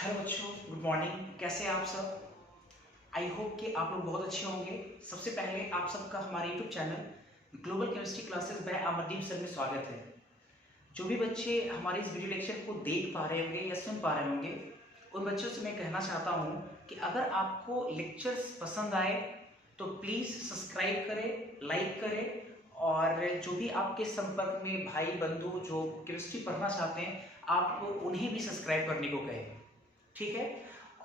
Hello बच्चों, good morning. कैसे हैं आप सब? आई होप कि आप लोग बहुत अच्छे होंगे। सबसे पहले आप सबका हमारे YouTube channel global chemistry classes bye Amardeep sir में स्वागत है। जो भी बच्चे हमारे इस वीडियो लेक्चर को देख पा रहे होंगे या सुन पा रहे होंगे, उन बच्चों से मैं कहना चाहता हूँ कि अगर आपको लेक्चर्स पसंद आए तो प्लीज़ सब्सक्राइब करें, लाइक करें, और जो भी आपके संपर्क में भाई बंधु जो केमिस्ट्री पढ़ना चाहते हैं, आप उन्हें भी सब्सक्राइब करने को कहें, ठीक है।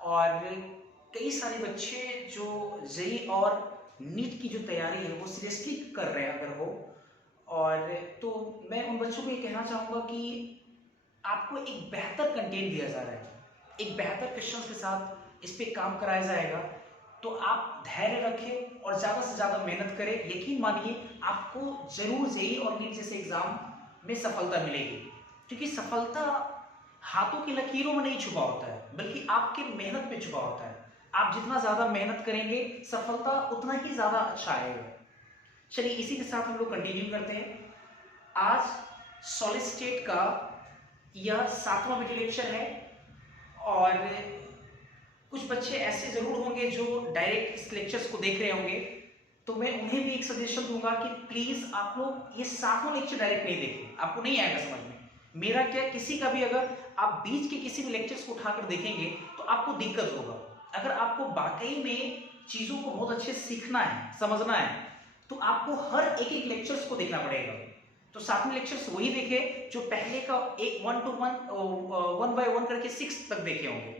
और कई सारे बच्चे जो जेई और नीट की जो तैयारी है वो सीरियसली कर रहे हैं अगर हो, और तो मैं उन बच्चों को ये कहना चाहूँगा कि आपको एक बेहतर कंटेंट दिया जा रहा है, एक बेहतर क्वेश्चन के साथ इस पे काम कराया जाएगा। तो आप धैर्य रखें और ज़्यादा से ज़्यादा मेहनत करें। यकीन मानिए आपको जरूर जेई और नीट जैसे एग्जाम में सफलता मिलेगी, क्योंकि सफलता हाथों की लकीरों में नहीं छुपा होता है, बल्कि आपके मेहनत में छुपा होता है। आप जितना ज्यादा मेहनत करेंगे सफलता उतना ही ज्यादा अच्छा आएगा। चलिए इसी के साथ हम लोग कंटिन्यू करते हैं। आज सॉलिड स्टेट का यह 7वां वीडियो लेक्चर है, और कुछ बच्चे ऐसे जरूर होंगे जो डायरेक्ट इस लेक्चर्स को देख रहे होंगे, तो मैं उन्हें भी एक सजेशन दूंगा कि प्लीज आप लोग ये 7वां लेक्चर डायरेक्ट नहीं देखें, आपको नहीं आएगा समझ में। मेरा क्या, किसी का भी अगर आप बीच के किसी भी लेक्चर्स को उठाकर देखेंगे तो आपको दिक्कत होगा। अगर आपको वाकई में चीजों को बहुत अच्छे से सीखना है, समझना है, तो आपको हर एक एक लेक्चर्स को देखना पड़ेगा। तो 7वें लेक्चर्स वही देखे जो पहले का एक 1 to 1 by 1 करके 6 तक देखे होंगे,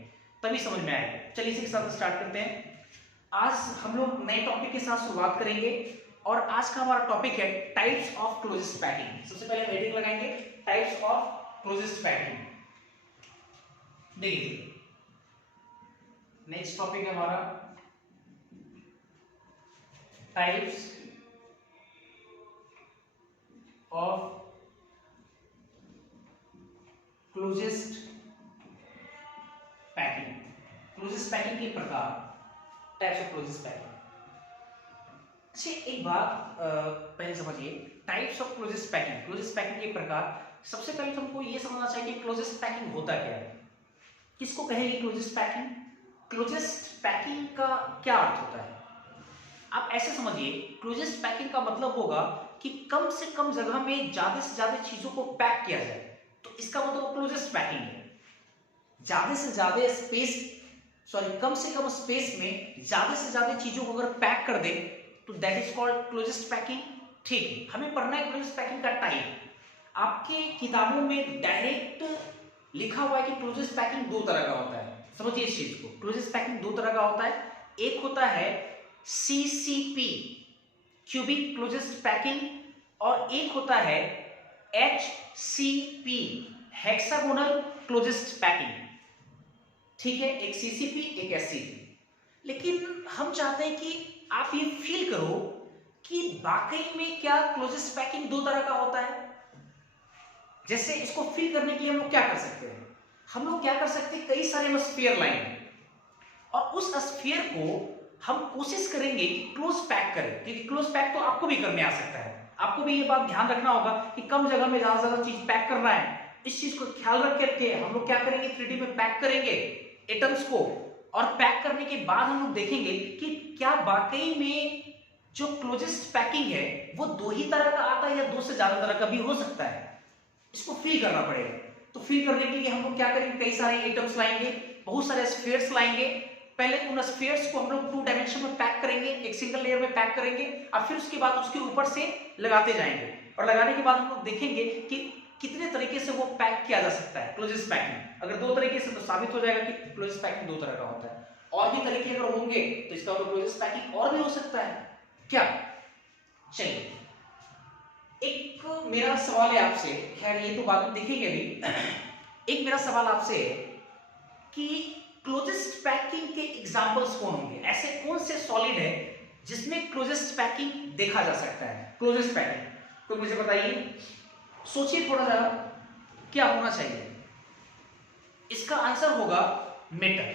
तभी समझ में आएगा। चलिए इसी के साथ स्टार्ट करते हैं। आज हम लोग नए टॉपिक के साथ शुरुआत करेंगे, और आज का हमारा टॉपिक है टाइप्स ऑफ क्लोजेस्ट पैकिंग। सबसे पहले हेडिंग लगाएंगे टाइप्स ऑफ क्लोजेस्ट पैकिंग। देखिए नेक्स्ट टॉपिक है हमारा types of closest packing. Closest packing के प्रकार, टाइप्स ऑफ क्लोजेस्ट पैकिंग। अच्छा एक बात पहले समझिए, types of closest packing, closest packing के प्रकार। सबसे पहले तुमको ये समझना चाहिए कि क्लोजेस्ट पैकिंग होता क्या है, किसको कहेंगे क्लोजेस्ट पैकिंग। क्लोजेस्ट पैकिंग का क्या अर्थ होता है, आप ऐसे समझिए। क्लोजेस्ट पैकिंग का मतलब होगा कि कम से कम जगह में ज्यादा से ज्यादा चीजों को पैक किया जाए, तो इसका मतलब क्लोजेस्ट पैकिंग है। ज्यादा से ज्यादा कम से कम स्पेस में ज्यादा से ज्यादा चीजों को अगर पैक कर दे तो that is called closest packing. ठीक है, हमें पढ़ना है क्लोजेस्ट पैकिंग का टाइप। आपके किताबों में डायरेक्ट लिखा हुआ है कि क्लोजेस्ट पैकिंग दो तरह का होता है। समझिए इस चीज को, क्लोजेस्ट पैकिंग दो तरह का होता है। एक होता है CCP क्यूबिक क्लोजेस्ट पैकिंग, और एक होता है HCP हेक्सागोनल क्लोजेस्ट पैकिंग। ठीक है, एक CCP एक HCP। लेकिन हम चाहते हैं कि आप ये फील करो कि वाकई में क्या क्लोजेस्ट पैकिंग दो तरह का होता है। जैसे इसको फील करने के लिए हम लोग क्या कर सकते हैं, कई सारे स्फीयर लाएंगे, और उस स्फीयर को हम कोशिश करेंगे कि क्लोज पैक करें, क्योंकि क्लोज पैक तो आपको भी करने आ सकता है। आपको भी ये बात ध्यान रखना होगा कि कम जगह में ज्यादा से ज्यादा चीज पैक करना है। इस चीज को ख्याल रख करके हम लोग क्या करेंगे, 3D में पैक करेंगे एटम्स को, और पैक करने के बाद हम लोग देखेंगे कि क्या वाकई में जो क्लोजेस्ट पैकिंग है वो दो ही तरह का आता है या दो से ज्यादा तरह का भी हो सकता है। इसको फील करना पड़ेगा। तो फील करने के लिए हम लोग क्या करेंगे, कई सारे एटम्स लाएंगे, बहुत सारे स्फीयर्स लाएंगे। पहले उन स्फीयर्स को हम लोग 2 डायमेंशन में पैक करेंगे, एक सिंगल लेयर में पैक करेंगे, और फिर उसके बाद उसके ऊपर से लगाते जाएंगे, और लगाने के बाद हम लोग देखेंगे कि कितने तरीके से वो पैक किया जा सकता है क्लोजेस्ट पैकिंग। अगर दो तरीके से तो साबित हो जाएगा कि क्लोजेस्ट पैकिंग दो तरह का होता है। और भी तरीके अगर होंगे तो इसका मतलब क्लोजेस्ट पैकिंग और भी हो सकता है क्या। चलिए एक मेरा सवाल है आपसे, खैर ये तो बाद में देखेंगे अभी। एक मेरा सवाल आपसे है कि क्लोजेस्ट पैकिंग के एग्जांपल्स कौन होंगे, ऐसे कौन से सॉलिड है जिसमें क्लोजेस्ट पैकिंग देखा जा सकता है। क्लोजेस्ट पैकिंग तो मुझे बताइए, सोचिए थोड़ा सा क्या होना चाहिए। इसका आंसर होगा मेटल।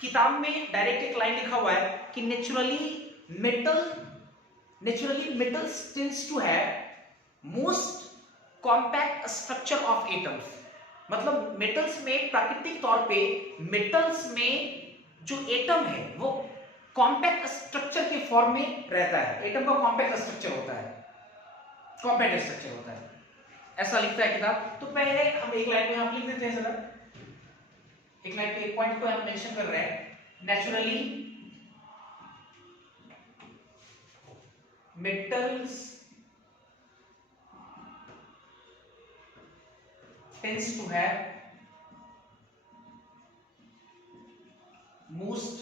किताब में डायरेक्ट एक लाइन लिखा हुआ है कि naturally metal tends to have most compact structure of atoms. मतलब मेटल्स में प्राकृतिक तौर पे मेटल्स में जो एटम है वो कॉम्पैक्ट स्ट्रक्चर के फॉर्म में रहता है। एटम का कॉम्पैक्ट स्ट्रक्चर होता है, कॉम्पैक्ट स्ट्रक्चर होता है, ऐसा लिखता है किताब। तो पहले हम एक लाइन पे हम लिख देते हैं जरा, एक लाइन पे एक पॉइंट को हम मेंशन कर रहे हैं, naturally metals tends to have most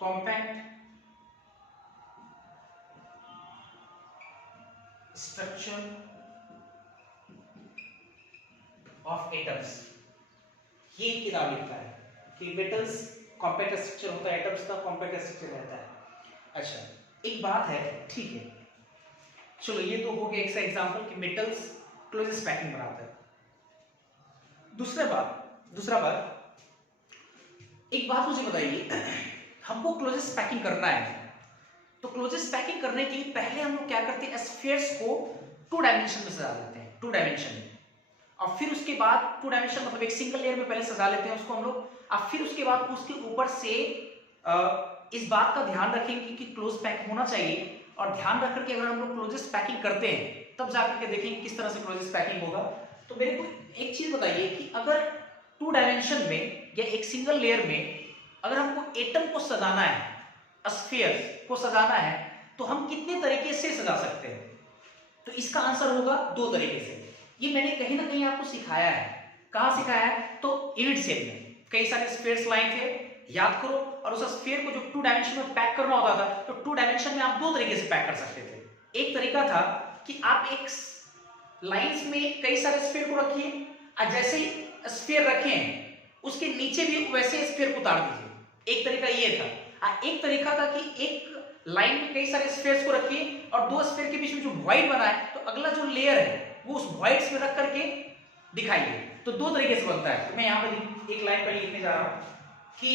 compact structure of atoms। ये किताब लिखता है कि मेटल्स कॉम्पैक्ट स्ट्रक्चर होता है, एटम्स का कॉम्पैक्ट स्ट्रक्चर रहता है। अच्छा एक बात है, ठीक है, चलो ये तो हो गया एक एग्जांपल कि मेटल्स क्लोजेस्ट पैकिंग बनाता है। दूसरा बात एक बात मुझे बताइए, हमको क्लोजेस्ट पैकिंग करना है तो क्लोजेस्ट पैकिंग करने के लिए पहले हम लोग क्या करते हैं, स्फीयर्स को 2 डायमेंशन में सजा देते हैं, 2 डायमेंशन में, और फिर उसके बाद 2 डायमेंशन मतलब एक सिंगल लेयर में पहले सजा लेते हैं उसको हम लोग, और फिर उसके बाद उसके ऊपर से इस बात का ध्यान रखेंगे कि क्लोज पैक होना चाहिए, और ध्यान रख करके अगर हम लोग क्लोजेस्ट पैकिंग करते हैं तब जाकर के देखेंगे किस तरह से क्लोजेस्ट पैकिंग होगा। तो मेरे को एक चीज बताइए कि अगर 2 डायमेंशन में या एक सिंगल लेयर में अगर हमको एटम को सजाना है, स्फीयर को सजाना है, तो हम कितने तरीके से सजा सकते हैं? तो इसका आंसर होगा 2 तरीके से। ये मैंने कहीं ना कहीं आपको सिखाया है। कहां सिखाया है? तो यूनिट सेल में कई सारे स्फीयर्स लाए थे, याद करो, और उस स्फीयर को जो 2 डायमेंशन में पैक करना होता था तो 2 डायमेंशन में आप 2 तरीके से पैक कर सकते थे। एक तरीका था कि आप एक लाइंस में कई सारे स्फीयर को रखिए, और जैसे ही स्फीयर रखें उसके नीचे भी वैसे स्फीयर को उतार दीजिए। एक तरीका ये था। एक तरीका था कि एक लाइन में कई सारे स्फीयर्स को रखिए और 2 स्फीयर के बीच में जो वॉइड बना है तो अगला जो लेयर है वो उस वॉइड्स में रख करके दिखाइए। तो 2 तरीके से बनता है। तो मैं यहां पर एक लाइन पर लिखने जा रहा हूं कि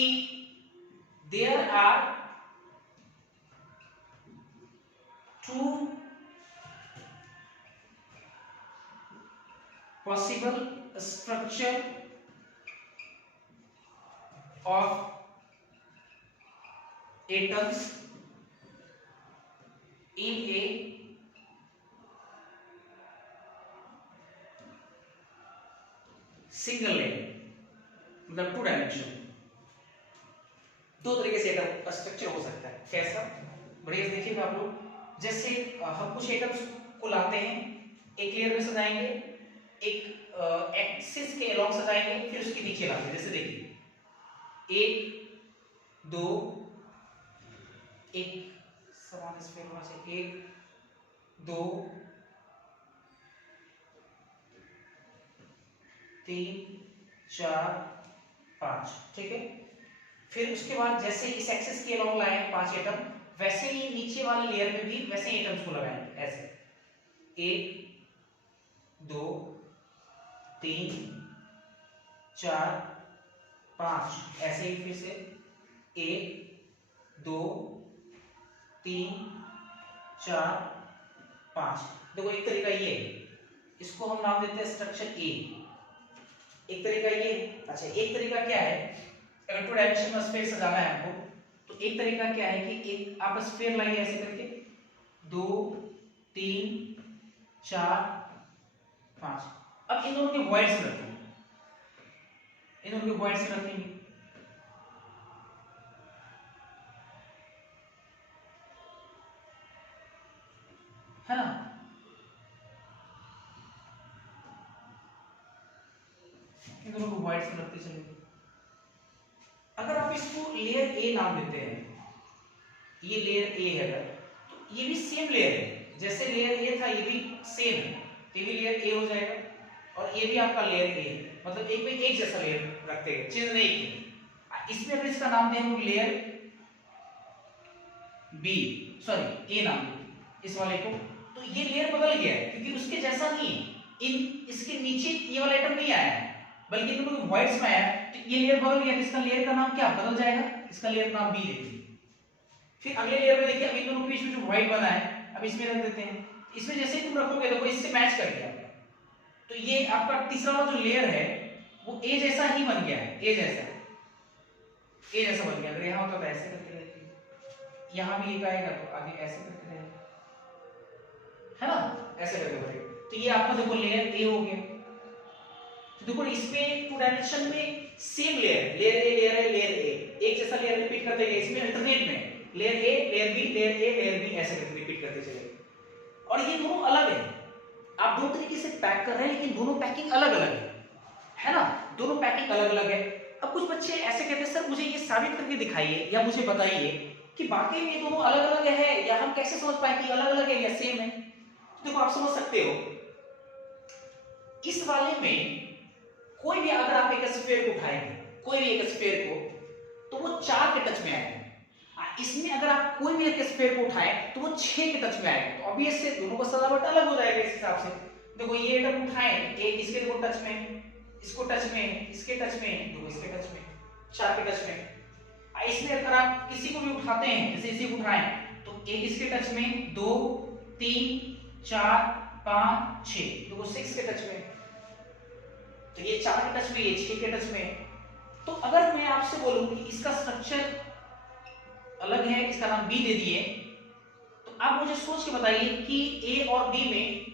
there are 2 possible structure of atoms in a single layer, मतलब 2 डायमेंशन। 2 तरीके से एटम स्ट्रक्चर हो सकता है। कैसा? बढ़िया से देखिएगा आप लोग। जैसे हम कुछ एटम्स को लाते हैं, एक लेयर में सजाएंगे, एक एक्सिस के अलोंग सजाएंगे, फिर उसके नीचे लाते हैं। जैसे देखिए 1 2 एक समान स्फीयर होना चाहिए, 1 2 3 4 5, ठीक है। फिर उसके बाद जैसे इस एक्सिस के अलोंग लाए 5 एटम, वैसे ही नीचे वाले लेयर में भी वैसे ही एटम्स को लगाएंगे। ऐसे 1 2 3 4 5, ऐसे ही फिर से 1 2 3 4 5। देखो एक तरीका ये, इसको हम नाम देते हैं स्ट्रक्चर ए। एक तरीका ये। अच्छा एक तरीका क्या है, अगर 2 डायमेंशन में स्फीयर सजाना है हमको, तो एक तरीका क्या है कि एक आप स्फीयर लाइए ऐसे करके 2 3 4 5। अब इन दोनों के वॉइड्स में रखेंगे, इन दोनों के वॉइड्स में रखेंगे, है ना। इन दोनों को वॉइड्स में रखते चलेंगे। अगर आप इसको लेयर ए नाम देते हैं, ये लेयर ए है, तो ये भी सेम लेयर है। जैसे लेयर ए था ये भी सेम है, ये भी लेयर ए हो जाएगा, और ये भी आपका लेयर ए है। मतलब एक में एक जैसा लेयर रखते हैं, चेंज नहीं की। इसमें अगर इसका नाम दें हम लेयर बी, सॉरी ए नाम दें इस वाले को, तो ये लेयर बदल गया है क्योंकि उसके जैसा नहीं है। इन इसके नीचे ये वाला आइटम नहीं आया है, बल्कि इन दोनों वॉइड्स में आया, तो ये लेयर बदल गया। इसका लेयर का नाम क्या बदल जाएगा? इसका लेयर नाम बी देखिए। फिर अगले लेयर में देखिए, अब इन दोनों के बीच में जो वॉइड बना है, अब इसमें रख देते हैं। इसमें जैसे ही तुम रखोगे देखो इससे मैच कर गया, तो ये आपका तीसरा वाला जो लेयर है वो ए जैसा ही बन गया है, ए जैसा बन गया। अगर यहाँ होता तो ऐसे करके रहती, यहाँ भी एक आएगा तो आगे ऐसे करके रहेगा, है ना, ऐसे करके बढ़ेगा। तो ये आपका देखो लेयर ए हो गया। तो देखो इसमें 2 डायमेंशन में सेम लेयर ए एक जैसा लेयर रिपीट करते गए, इसमें अल्टरनेट में layer A layer B layer A layer B ऐसे करके रिपीट करते चले। और ये दोनों अलग है, आप दो तरीके से पैक कर रहे हैं लेकिन दोनों पैकिंग अलग अलग है ना, दोनों पैकिंग अलग अलग है। अब कुछ बच्चे ऐसे कहते हैं सर मुझे ये साबित करके दिखाइए या मुझे बताइए कि वाकई में ये दोनों अलग अलग है, या हम कैसे समझ पाए कि अलग अलग है या सेम है। तो देखो आप समझ सकते हो, इस वाले में कोई भी अगर आप एक स्फीयर को उठाएंगे, कोई भी एक स्फीयर को, तो वो 4 के टच में आएगा। इसमें अगर आप कोई भी एक स्फीयर को उठाएं तो वो 6 के टच में आएगा। तो ऑब्वियस से दोनों का सजावट अलग हो जाएगा इस हिसाब से। देखो ये एटम उठाएं, एक इसके देखो टच में, इसको टच में, इसके टच में, दो इसके टच में, 4 के टच में। इसमें अगर आप किसी को भी उठाते हैं, जैसे इसी को उठाएं तो एक इसके टच में, 2 3 4 5 6, देखो 6 के टच में। तो ये 4 के टच में, ये 6 के टच में। तो अगर मैं आपसे बोलूं कि इसका स्ट्रक्चर अलग है, इसका नाम बी दे दिए, तो आप मुझे सोच के बताइए कि ए और बी में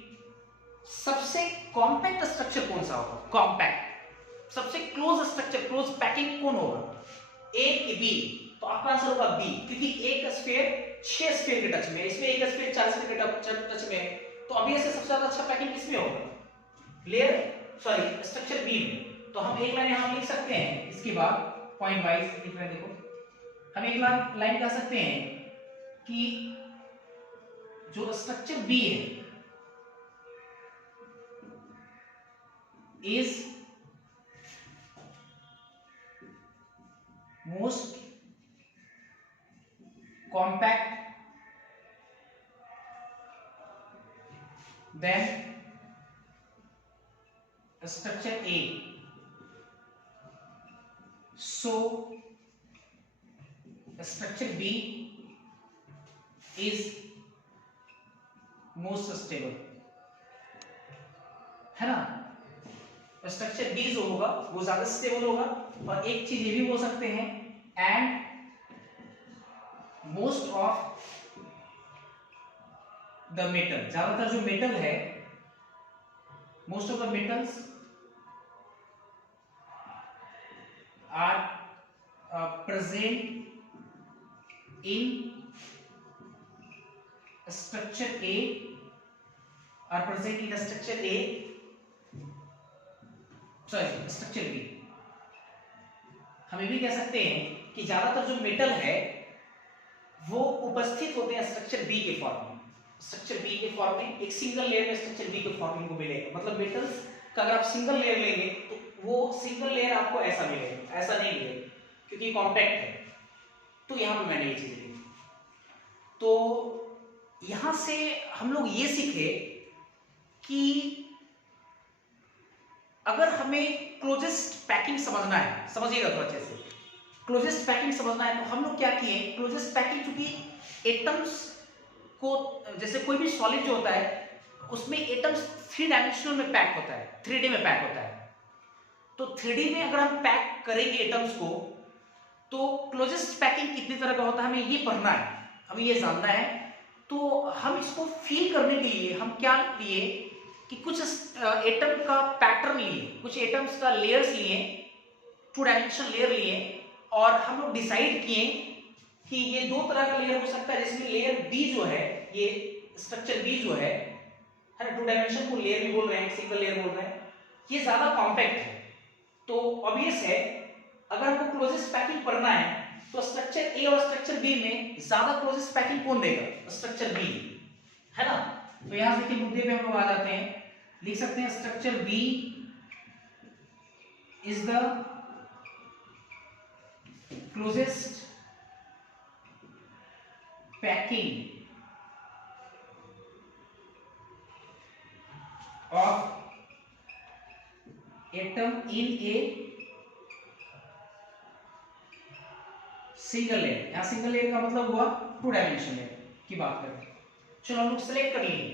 सबसे कॉम्पैक्ट स्ट्रक्चर कौन सा होगा? कॉम्पैक्ट सबसे क्लोज स्ट्रक्चर, क्लोज पैकिंग कौन होगा, ए कि बी? तो आपका आंसर होगा बी, क्योंकि एक स्फीयर 6 स्फीयर के टच में, इसमें एक स्फीयर 4 स्फीयर के टच में। तो अभी ऐसे सबसे ज्यादा अच्छा पैकिंग किसमें होगा? लेयर सॉरी स्ट्रक्चर बी में। तो हम एक लाइन यहां लिख सकते हैं, इसके बाद पॉइंट वाइज लिख रहे हैं। देखो हम एक लाइन कह सकते हैं कि जो स्ट्रक्चर बी है is most compact than structure A, so structure B is most stable, है ना। स्ट्रक्चर बी जो होगा वो ज्यादा स्टेबल होगा। और एक चीज ये भी बोल सकते हैं, and most of the metal, ज्यादातर जो मेटल है, most of the metals are present in structure A, are present in structure A, sorry structure B। हम ये भी कह सकते हैं कि ज्यादातर जो मेटल है वो उपस्थित होते हैं स्ट्रक्चर बी के फॉर्म में। स्ट्रक्चर बी के फॉर्म में एक सिंगल लेयर में स्ट्रक्चर बी के फॉर्म में को मिलेगा। मतलब मेटल्स का अगर आप सिंगल लेयर लेंगे तो वो सिंगल लेयर आपको ऐसा मिलेगा, ऐसा नहीं मिलेगा क्योंकि कॉम्पैक्ट है। तो यहां पे मैंने ये चीज लिखी। तो यहां से हम लोग ये सीखे कि अगर हमें क्लोजेस्ट पैकिंग समझना है, समझिएगा थोड़ा अच्छे से, क्लोजेस्ट पैकिंग समझना है तो हम लोग क्या किए, क्लोजेस्ट पैकिंग चूंकि एटम्स को, जैसे कोई भी सॉलिड जो होता है उसमें एटम्स 3 डायमेंशनल में पैक होता है, 3D में पैक होता है। तो 3D में अगर हम पैक करेंगे एटम्स को तो क्लोजेस्ट पैकिंग कितनी तरह का होता है हमें ये पढ़ना है, हमें ये जानना है। तो हम इसको फील करने के लिए हम क्या लिए कि कुछ एटम का पैटर्न लिए, कुछ एटम्स का लेयर्स लिए, 2 डायमेंशनल लेयर लिए, और हम लोग डिसाइड किए कि ये 2 तरह का लेयर हो सकता है, जिसमें लेयर बी जो है, ये स्ट्रक्चर बी जो है ना, 2 डायमेंशन को लेयर भी बोल रहे हैं, सिंगल लेयर बोल रहे हैं, ये ज्यादा कॉम्पैक्ट है। तो ऑब्वियस है अगर हमको क्लोजेस्ट पैकिंग पढ़ना है तो स्ट्रक्चर ए और स्ट्रक्चर बी में ज्यादा क्लोजेस्ट पैकिंग कौन देगा? स्ट्रक्चर बी, है ना। तो यहां से मुद्दे पे हम लोग आ जाते हैं, लिख सकते हैं structure B is the closest packing of atom in a single layer. यहां सिंगल लेयर का मतलब हुआ 2 डायमेंशन लेयर की बात करें, चलो हम लोग सेलेक्ट कर लिए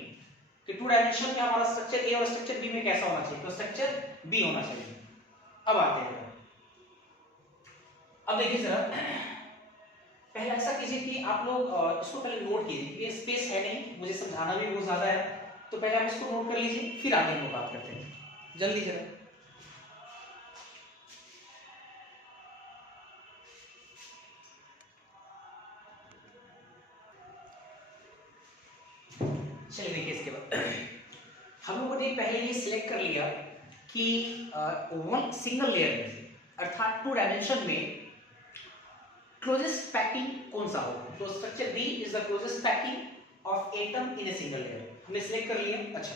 कि टू डायमेंशन में हमारा स्ट्रक्चर ए और स्ट्रक्चर बी में कैसा होना चाहिए, तो स्ट्रक्चर बी होना चाहिए। अब आते हैं, अब देखिए जरा, पहले ऐसा कीजिए कि आप लोग इसको पहले नोट कीजिए, ये स्पेस है नहीं, मुझे समझाना भी बहुत ज्यादा है, तो पहले आप इसको नोट कर लीजिए, फिर आगे हम लोग बात करते हैं। जल्दी जरा, चलिए देखिए इसके बाद हम लोगों ने पहले ये सिलेक्ट कर लिया कि वन सिंगल लेयर में अर्थात टू डायमेंशन में क्लोजेस्ट पैकिंग कौन सा हो, तो structure B is the closest packing of atom in a single layer, हमने सिलेक्ट कर लिया। अच्छा,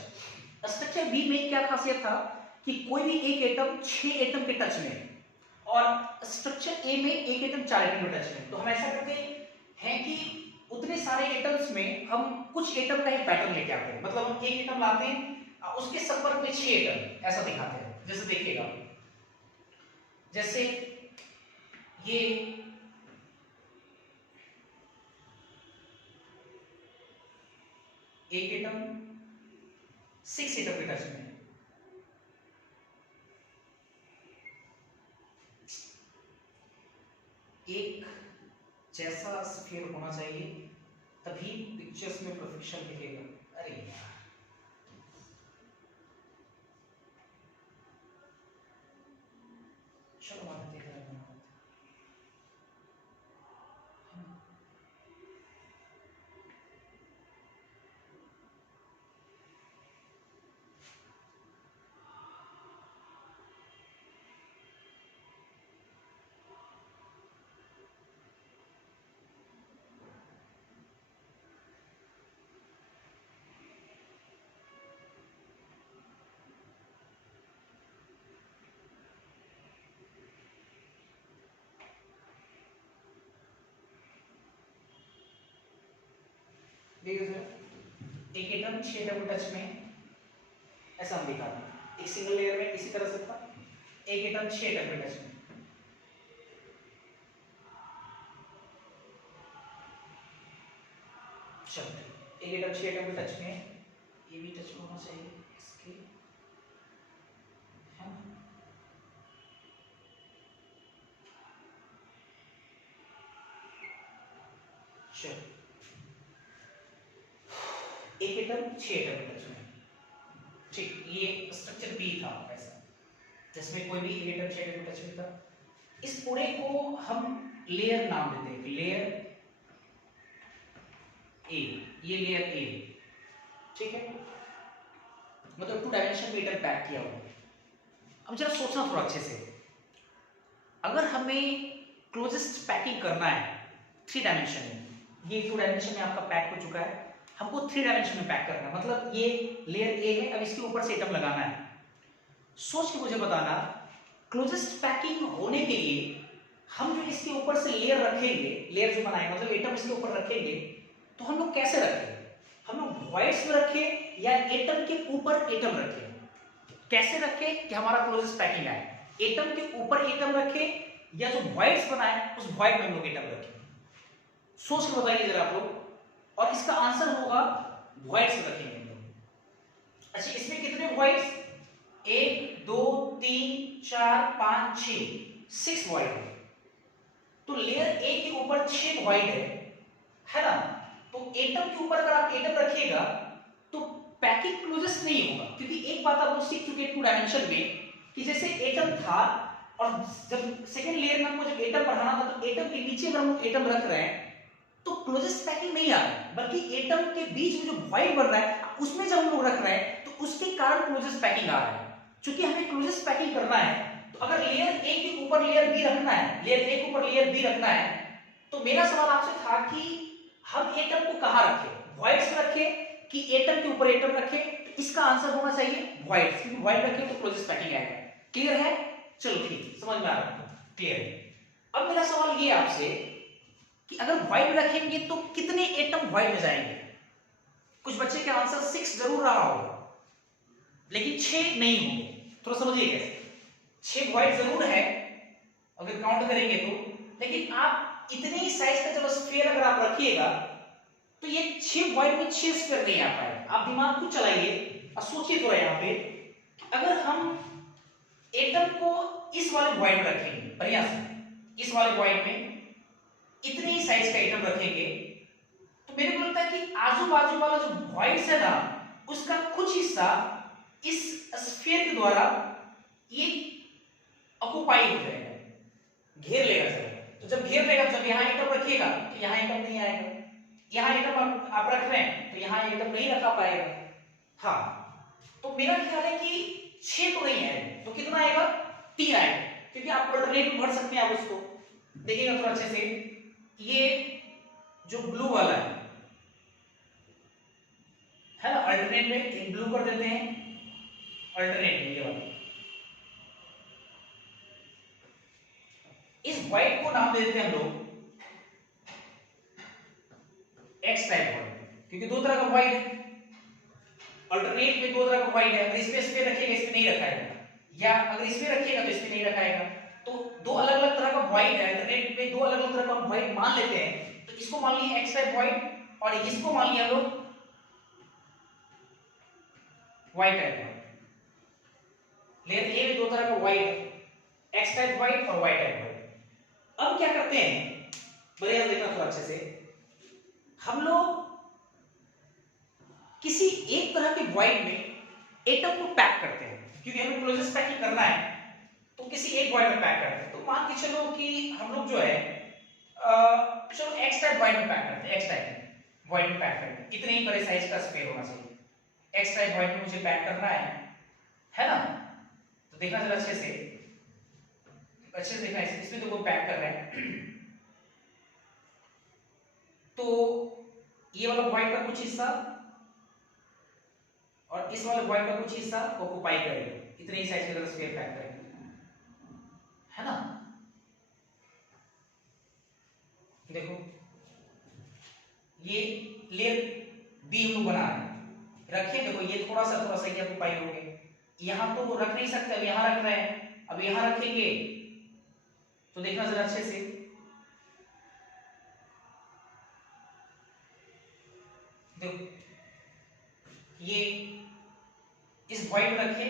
स्ट्रक्चर बी में क्या खासियत था कि कोई भी एक एटम 6 एटम के टच में है और स्ट्रक्चर ए में एक एटम 4 एटम के टच में, तो हम ऐसा करते हैं कि उतने सारे एटम्स में हम कुछ एटम का एक पैटर्न लेके आते हैं, मतलब हम एक एटम लाते हैं उसके संपर्क में 6 एटम ऐसा दिखाते हैं। जैसे देखिएगा, जैसे ये एक एटम 6 एटम के टच में, एक जैसा स्फीयर होना चाहिए तभी पिक्चर्स में परफेक्शन दिखेगा। अरे यार, चलो बाद में देख रहे हैं। देखिए सर, एक एटम 6 एटम टच में ऐसा हम दिखाते हैं, एक सिंगल लेयर में इसी तरह से था, एक एटम 6 एटम टच में, चलो एक एटम 6 एटम टच में, ये भी टच में होना चाहिए इसके, है ना? चलो एक एटम 6 एटम टच में, ठीक, ये स्ट्रक्चर बी था ऐसा, जिसमें कोई भी एक एटम 6 एटम टच में था। इस पूरे को हम लेयर नाम देते हैं, लेयर ए, ये लेयर ए, ठीक है, मतलब टू डायमेंशन में एटम पैक किया हुआ। अब जरा सोचना थोड़ा अच्छे से, अगर हमें क्लोजेस्ट पैकिंग करना है 3 डायमेंशन में, ये 2 डायमेंशन में आपका पैक हो चुका है, हमको 3 डायमेंशन में पैक करना है, मतलब ये लेयर ए है, अब इसके ऊपर से एटम लगाना है। सोच के मुझे बताना, क्लोजेस्ट पैकिंग होने के लिए हम जो इसके ऊपर से लेयर रखेंगे, लेयर जो बनाए मतलब एटम इसके ऊपर रखेंगे, तो हम लोग कैसे रखें? हम लोग वॉइड्स में रखें या एटम के ऊपर एटम रखें? कैसे रखें कि हमारा क्लोजेस्ट पैकिंग आए? एटम के ऊपर एटम रखें या जो वॉइड्स बनाए उस वॉइड में हम लोग एटम रखें? सोच के बताइए जरा आप लोग, और इसका आंसर होगा वॉइड्स में रखेंगे हम लोग। अच्छा, इसमें कितने वॉइड्स? 1 2 3 4 5 6 वॉइड है, तो लेयर ए के ऊपर 6 वॉइड है ना? तो एटम के ऊपर अगर आप एटम रखिएगा तो पैकिंग क्लोजेस्ट नहीं होगा, क्योंकि एक बात आप लोग सीख चुके हैं 2 डायमेंशन में कि जैसे एटम था और जब सेकेंड लेयर में हमको जब एटम बढ़ाना था तो एटम के नीचे अगर हम एटम रख रहे हैं तो क्लोजेस्ट पैकिंग नहीं आ रहा है, बल्कि एटम के बीच में जो वॉइड बन रहा है उसमें जब हम लोग रख रहे हैं तो उसके कारण क्लोजेस्ट पैकिंग आ रहा है। क्योंकि हमें क्लोजेस्ट पैकिंग करना है तो अगर लेयर ए के ऊपर लेयर बी रखना है, लेयर ए के ऊपर लेयर बी रखना है, तो मेरा सवाल आपसे था कि हम एटम को कहां रखें? वॉइड्स में रखें कि एटम के ऊपर एटम रखें? तो इसका आंसर होना चाहिए वॉइड्स, क्योंकि वॉइड रखें तो क्लोजेस्ट पैकिंग आएगा। क्लियर है? चलो ठीक, समझ में आ रहा है, क्लियर है। अब मेरा सवाल ये आपसे कि अगर वॉइड रखेंगे तो कितने एटम वॉइड में जाएंगे? कुछ बच्चे का आंसर 6 जरूर रहा होगा, लेकिन 6 नहीं होंगे। थोड़ा समझिए कैसे, 6 वॉइड जरूर है अगर काउंट करेंगे तो, लेकिन आप इतने ही साइज का जब स्फीयर अगर आप रखिएगा तो ये 6 व्हाइट में 6 स्फीयर नहीं आ पाए। आप दिमाग को चलाइए और सोचिए थोड़ा यहाँ पे, अगर हम एटम को इस वाले व्हाइट में रखेंगे, बढ़िया से इस वाले व्हाइट में इतने ही साइज का एटम रखेंगे, तो मेरे को लगता है कि आजू बाजू वाला जो व्हाइट है ना, उसका कुछ हिस्सा इस स्फीयर के द्वारा ये ऑक्युपाई हो जाएगा, घेर लेगा सर। तो जब घेर लेगा, जब यहाँ एटम रखिएगा तो यहाँ एटम नहीं आएगा, यहाँ एटम आप रख रहे हैं तो यहाँ एटम नहीं रखा पाएगा। हाँ, तो मेरा ख्याल है कि 6 तो नहीं आएगा, तो कितना आएगा? 3 आएगा, क्योंकि आप अल्टरनेट भर सकते हैं। आप उसको देखिएगा थोड़ा अच्छे से, ये जो ब्लू वाला है ना, अल्टरनेट में एक ब्लू कर देते हैं, अल्टरनेट में ये वाला, इस व्हाइट को नाम दे देते हैं हम लोग एक्स टाइप व्हाइट, क्योंकि दो तरह का व्हाइट है, अल्टरनेट में दो तरह का व्हाइट है। अगर इसमें रखिएगा इसमें नहीं रखाएगा, या अगर इसमें रखिएगा तो इसमें नहीं रखाएगा। तो दो अलग अलग तरह का व्हाइट है, अल्टरनेट में दो अलग अलग तरह का व्हाइट मान लेते हैं। तो इसको मान लिया एक्स टाइप व्हाइट और इसको मान लिया हम लोग white type white. Layer A में दो तरह का व्हाइट है, एक्स टाइप व्हाइट और व्हाइट टाइप व्हाइट। अब क्या करते हैं, बढ़िया देखना थोड़ा अच्छे से, हम लोग किसी एक तरह के व्हाइट में एटम को पैक करते हैं, क्योंकि हमें क्लोजेस्ट पैकिंग करना है, तो किसी एक व्हाइट में पैक करते हैं। तो मान के चलो कि हम लोग जो है चलो एक्स टाइप व्हाइट में पैक करते हैं, एक्स टाइप व्हाइट में पैक करते हैं, इतने ही बड़े साइज का स्फीयर होना चाहिए। एक्स टाइप व्हाइट में मुझे पैक करना है ना, तो देखना जरा अच्छे से, अच्छे से देखना, इसमें तो वो पैक कर रहे हैं। तो ये वाला व्हाइट का कुछ हिस्सा और इस वाले व्हाइट का कुछ हिस्सा ऑक्युपाई करेगा, इतने ही साइज का स्फीयर पैक करेंगे, है ना। देखो ये लेयर बी हम लोग बना रहे हैं, रखिए, देखो ये थोड़ा सा ये ऑक्युपाई हो गए, यहां तो रख नहीं सकते, अब यहां रख रहे हैं, अब यहां रखेंगे तो देखना जरा अच्छे से, देखो ये इस व्हाइट में रखे,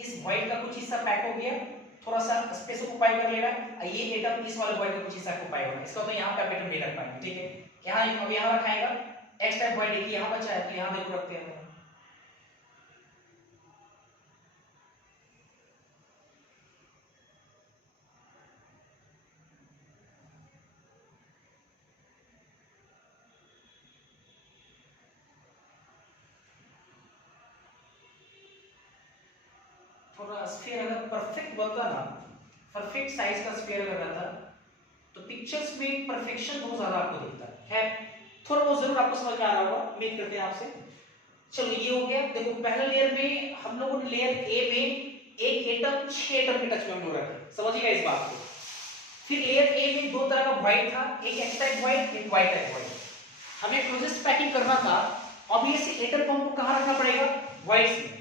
इस व्हाइट का कुछ हिस्सा पैक हो गया, थोड़ा सा स्पेस ऑक्युपाई कर लेगा, ये एटम इस वाले व्हाइट का कुछ हिस्सा ऑक्युपाई होगा, इसका तो यहां पे एटम नहीं रख पाएंगे, ठीक है। यहां अब यहां रखाएगा, एक्स टाइप व्हाइट एक यहां बचा है, तो यहां देखो रखते हैं। थोड़ा स्फीयर अगर परफेक्ट बनता ना, परफेक्ट साइज का स्फीयर अगर रहता, तो पिक्चर्स में परफेक्शन बहुत ज्यादा आपको दिखता है। थोड़ा बहुत जरूर आपको समझ में आ रहा होगा, उम्मीद करते हैं आपसे। चलो ये हो गया। देखो पहले लेयर में हम लोगों ने लेयर ए में एक एटम 6 एटम के टच में हम लोग रखे, समझिएगा इस बात को। फिर लेयर ए में दो तरह का व्हाइट था, एक एक्स टाइप व्हाइट, एक वाई टाइप व्हाइट। हमें क्लोजेस्ट पैकिंग करना था, ऑब्वियसली एटम को हमको कहां रखना पड़ेगा? व्हाइट में।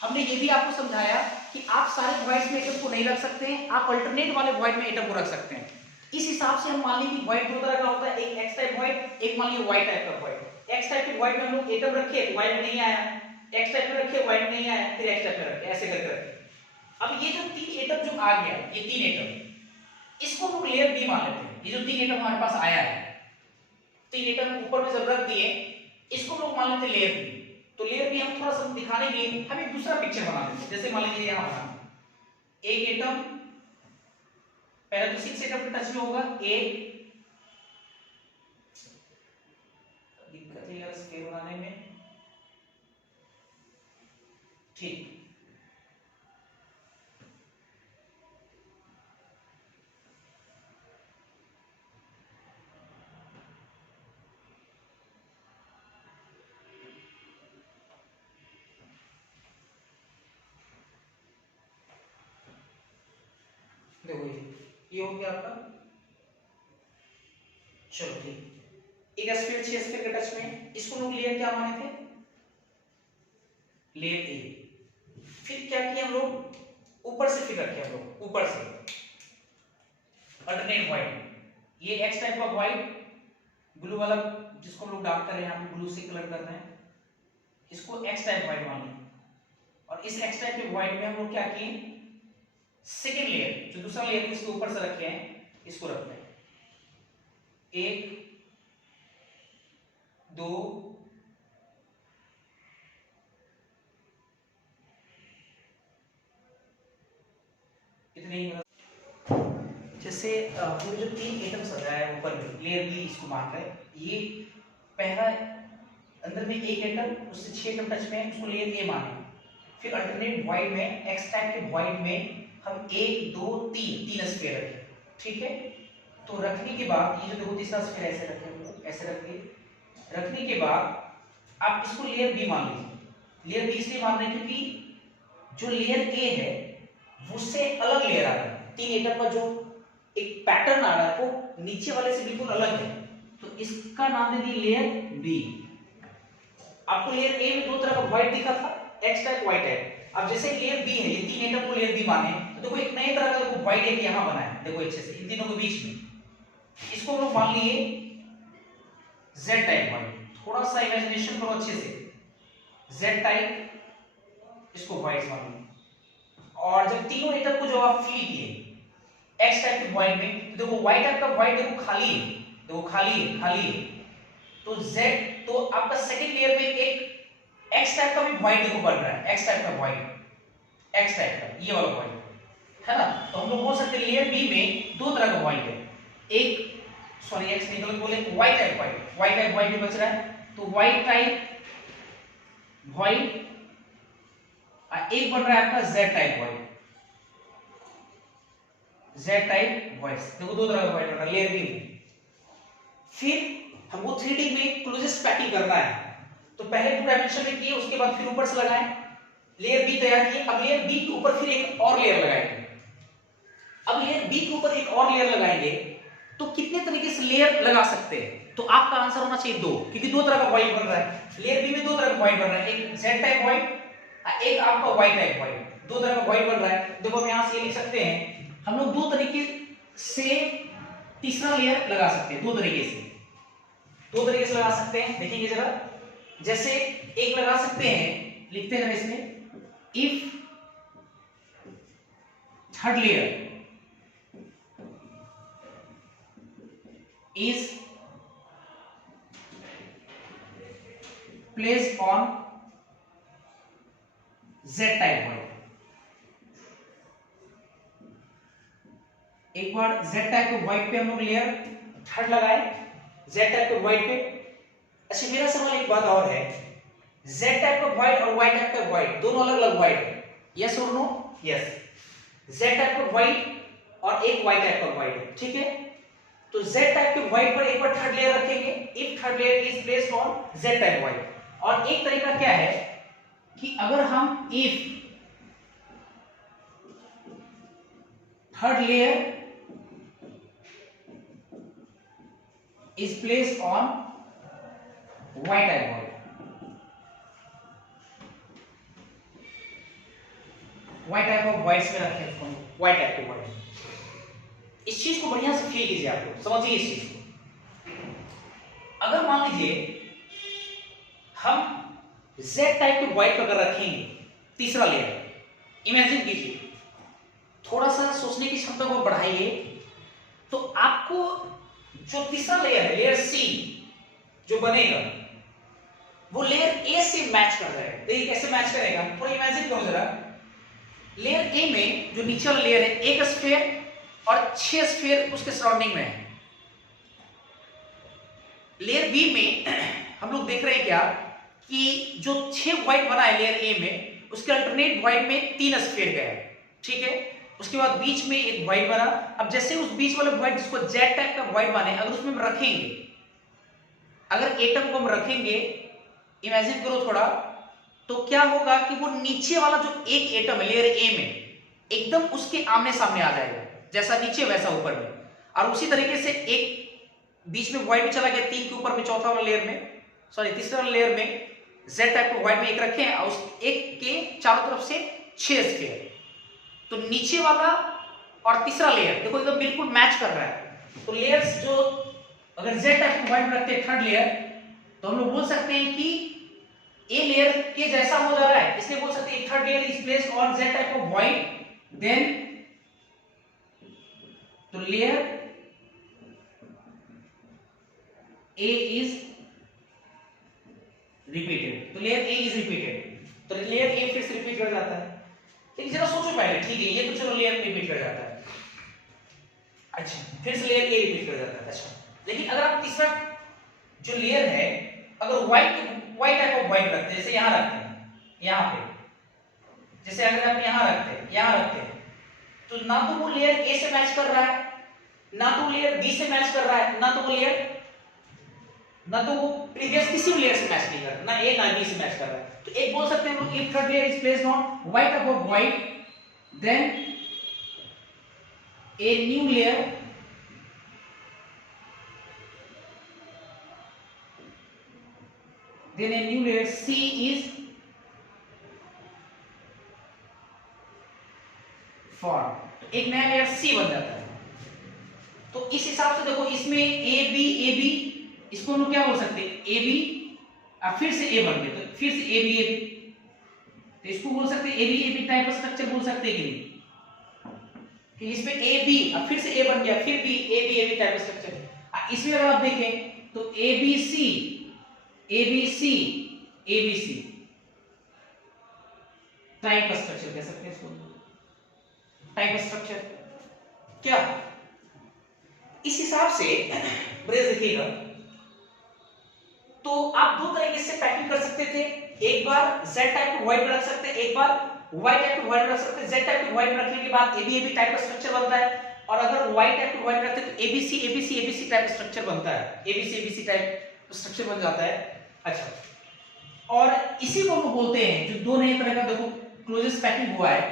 हमने ये भी आपको समझाया कि आप सारे व्हाइट में एटम को नहीं रख सकते हैं, आप अल्टरनेट वाले व्हाइट में एटम को रख सकते हैं। इस हिसाब से हम मान लीजिए व्हाइट दो तरह का होता है, एक एक्स टाइप व्हाइट, एक मान लीजिए वाई टाइप का व्हाइट। एक्स टाइप के व्हाइट में हम लोग एटम रखे तो वाई में नहीं आया, एक्स टाइप में रखे वाई में नहीं आया, फिर एक्स टाइप में रखे, ऐसे करके रखे। अब ये जो 3 एटम जो आ गया, ये 3 एटम, इसको हम लोग लेयर बी मान लेते हैं। ये जो 3 एटम हमारे पास आया है, 3 एटम ऊपर में जब रख दिए, इसको हम लोग मान लेते हैं लेयर बी। तो लेयर बी हम थोड़ा सा दिखाने के लिए हम एक दूसरा पिक्चर बना लेते हैं। जैसे मान लीजिए यहां बना एक एटम, पहले तो 6 एटम के टच में होगा, एक दिक्कत है यार स्केल बनाने में, ठीक। देखो ये हो गया आपका, चलो ठीक। एक स्फीयर 6 स्फीयर के टच में, इसको लोग लेयर क्या माने थे? Layer A. फिर क्या किया हम लोग? ऊपर से फिर रखे हम लोग, ऊपर से अल्टरनेट व्हाइट। ये एक्स टाइप का व्हाइट, ब्लू वाला जिसको हम लोग डार्क कर रहे हैं, यहाँ पे ब्लू से कलर कर रहे हैं, इसको एक्स टाइप व्हाइट मान लें। और इस एक्स टाइप के व्हाइट में हम लोग क्या किए, सेकेंड लेयर जो दूसरा लेयर इसके ऊपर से रखे हैं, इसको रखते हैं। 1 2 इतने ही। जैसे पूरे जो 3 एटम्स रखा है ऊपर में, लेयर बी इसको मान रहे हैं, ये पहला अंदर में एक एटम, उससे 6 एटम टच में है, उसको लेयर ए माने। फिर अल्टरनेट वॉइड में, एक्स टाइप के वॉइड में हम 1 2 3 स्फीयर रखें, ठीक है। तो रखने के बाद ये जो देखो तीसरा स्फीयर ऐसे रखें, ऐसे रखिए। रखने के बाद आप इसको लेयर बी मान लीजिए। लेयर बी इसलिए मान रहे हैं क्योंकि जो लेयर ए है उससे अलग लेयर आ रहा है, 3 एटम का जो एक पैटर्न आ रहा है वो नीचे वाले से बिल्कुल अलग है, तो इसका नाम दे दिए लेयर बी। आपको लेयर ए में 2 तरह का व्हाइट दिखा था, एक्स टाइप व्हाइट टाइप। अब जैसे लेयर बी है, ये 3 एटम को लेयर बी माने, तो देखो एक नए तरह का देखो व्हाइट एक यहां बना है, देखो अच्छे से इन तीनों के बीच में। इसको हम लोग मान लिए Z टाइप व्हाइट। थोड़ा सा इमेजिनेशन करो अच्छे से, Z टाइप इसको व्हाइट मान लो। और जब तीनों एटम को जो आप फील किए एक्स टाइप के व्हाइट में, तो देखो व्हाइट टाइप का व्हाइट देखो खाली है, देखो खाली है। तो Z, तो आपका सेकंड लेयर में एक एक्स टाइप का भी व्हाइट देखो बन रहा है, एक्स टाइप का व्हाइट, एक्स टाइप का ये वाला व्हाइट है ना। तो हम लोग बोल सकते हैं लेयर बी में 2 तरह का व्हाइट है, एक सॉरी एक्स निकल बोले व्हाइट टाइप व्हाइट भी बच रहा है। तो व्हाइट टाइप व्हाइट, एक बन रहा है आपका Z type white, Z type white. देखो 2 तरह का व्हाइट बन रहा है लेयर बी में। फिर हमको 3D में क्लोजेस्ट पैकिंग करना है, तो पहले 2 डायमेंशन में किए, उसके बाद फिर ऊपर से लगाएं, लेयर बी तैयार किए। अब लेयर बी के ऊपर फिर एक और लेयर लगाएंगे। अब लेयर बी के ऊपर एक और लेयर लगाएंगे, तो कितने तरीके से लेयर लगा सकते हैं? तो आपका आंसर होना चाहिए 2, क्योंकि 2 तरह का व्हाइट बन रहा है लेयर बी में, 2 तरह का व्हाइट बन रहा है, एक Z टाइप व्हाइट, एक आपका व्हाइट टाइप व्हाइट। 2 तरह का व्हाइट बन रहा है। देखो हम यहां से ये लिख सकते हैं, हम लोग 2 तरीके से तीसरा लेयर लगा सकते हैं, 2 तरीके से लगा सकते हैं। देखेंगे जरा, जैसे एक लगा सकते हैं, लिखते हैं इसमें, if third layer is placed on Z type white. एक बार Z टाइप के व्हाइट पे हम लोग लेयर थर्ड लगाए, Z टाइप के व्हाइट पे। अच्छा मेरा सवाल एक बात और है, Z टाइप का व्हाइट और Y टाइप का व्हाइट दोनों अलग अलग व्हाइट है, यस और नो? यस। Z टाइप का व्हाइट और एक Y टाइप का व्हाइट, ठीक है। तो Z टाइप के व्हाइट पर एक बार थर्ड लेयर रखेंगे, if third layer is placed on Z type white. और एक तरीका क्या है कि अगर हम if third layer is placed on Y type white, Y type of whites में रखें इसको, Y टाइप के व्हाइट। इस चीज को बढ़िया से फील कीजिए, आप लोग समझिए इस चीज को। अगर मान लीजिए हम Z टाइप के व्हाइट अगर रखेंगे तीसरा लेयर, इमेजिन कीजिए, थोड़ा सा सोचने की क्षमता को बढ़ाइए, तो आपको जो तीसरा लेयर है, लेयर C जो बनेगा, वो लेयर A से मैच कर रहा है। देखिए कैसे मैच करेगा, थोड़ा इमेजिन करो जरा। लेयर A में जो नीचे वाला लेयर है, एक स्फीयर और 6 स्फीयर उसके सराउंडिंग में है। लेयर बी में हम लोग देख रहे हैं क्या कि जो 6 व्हाइट बना है लेयर ए में, उसके अल्टरनेट व्हाइट में 3 स्फीयर गया, ठीक है। उसके बाद बीच में एक व्हाइट बना। अब जैसे उस बीच वाले व्हाइट जिसको Z टाइप का व्हाइट बने, अगर उसमें हम रखेंगे, अगर एटम को हम रखेंगे, इमेजिन करो थोड़ा, तो क्या होगा कि वो नीचे वाला जो एक एटम है लेयर ए में, एकदम उसके आमने सामने आ जाएगा, जैसा नीचे वैसा ऊपर में। और उसी तरीके से एक बीच में व्हाइट भी चला गया, 3 के ऊपर में चौथा वाला लेयर में, सॉरी तीसरे वाले लेयर में Z टाइप का व्हाइट में एक रखे हैं, और उस एक के चारों तरफ से 6 स्फीयर। तो नीचे वाला और तीसरा लेयर देखो एकदम बिल्कुल मैच कर रहा है। तो लेयर्स जो अगर Z टाइप का व्हाइट में रखते हैं थर्ड लेयर, तो हम लोग बोल सकते हैं कि ए लेयर के जैसा हो जा रहा है, इसलिए बोल सकते हैं third layer is placed on z type of void, then तो लेयर ए इज रिपीटेड, तो लेयर ए इज रिपीटेड, तो लेयर ए फिर से रिपीट कर जाता है। लेकिन जरा सोचो पहले, ठीक है ये तो चलो लेयर रिपीट कर जाता है, अच्छा फिर से लेयर ए रिपीट कर जाता है, अच्छा लेकिन अगर आप तीसरा जो लेयर है अगर व्हाइट टाइप ऑफ व्हाइट रखते हैं, जैसे यहां रखते हैं, यहां पे जैसे अगर आप यहां रखते हैं तो ना तो वो लेयर ए से मैच कर रहा है, ना तो लेयर बी से मैच कर रहा है, ना तो वो प्रीवियस किसी भी लेयर से मैच नहीं कर रहा, ना ए ना बी से मैच कर रहा है। तो एक बोल सकते हैं हम लोग if third layer is placed on void above void, then a new layer C is formed, एक नया लेयर C बन जाता है। तो इस हिसाब से देखो इसमें ए बी इसको हम लोग क्या बोल सकते हैं, ए बी अब फिर से ए बन गया, तो फिर से ए बी, तो इसको बोल सकते हैं ए बी टाइप का स्ट्रक्चर बोल सकते हैं कि नहीं, कि इसमें ए बी अब फिर से ए बन गया, फिर भी ए बी टाइप का स्ट्रक्चर। इसमें अगर आप देखें तो ए बी सी टाइप का स्ट्रक्चर कह सकते हैं इसको, टाइप स्ट्रक्चर क्या। इस हिसाब से ब्रेस देखिएगा तो आप दो तरीके से पैकिंग कर सकते थे, एक बार Z टाइप टू वाइड रख सकते हैं, एक बार Y टाइप टू वाइड रख सकते हैं। Z टाइप टू वाइड रखने के बाद AB टाइप का स्ट्रक्चर बनता है, और अगर Y टाइप टू वाइड रखते हैं तो ABC टाइप का स्ट्रक्चर बनता है, ABC टाइप स्ट्रक्चर बन जाता है। अच्छा, और इसी को हम बोलते हैं जो दो नए तरह का देखो क्लोजेस्ट पैकिंग हुआ है,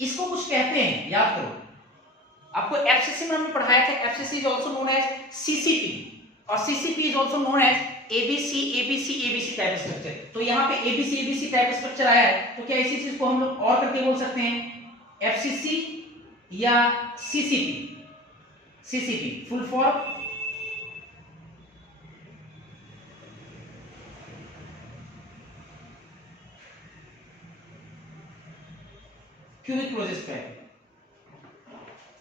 इसको कुछ कहते हैं, याद करो आपको एफसीसी में हमने पढ़ाया था, FCC is also known as CCP और CCP is also known as ABC type structure. तो यहाँ पे एबीसी टाइप स्ट्रक्चर आया है, तो क्या इसी चीज को हम लोग और करके बोल सकते हैं एफसीसी या CCP full form cubic closest packing,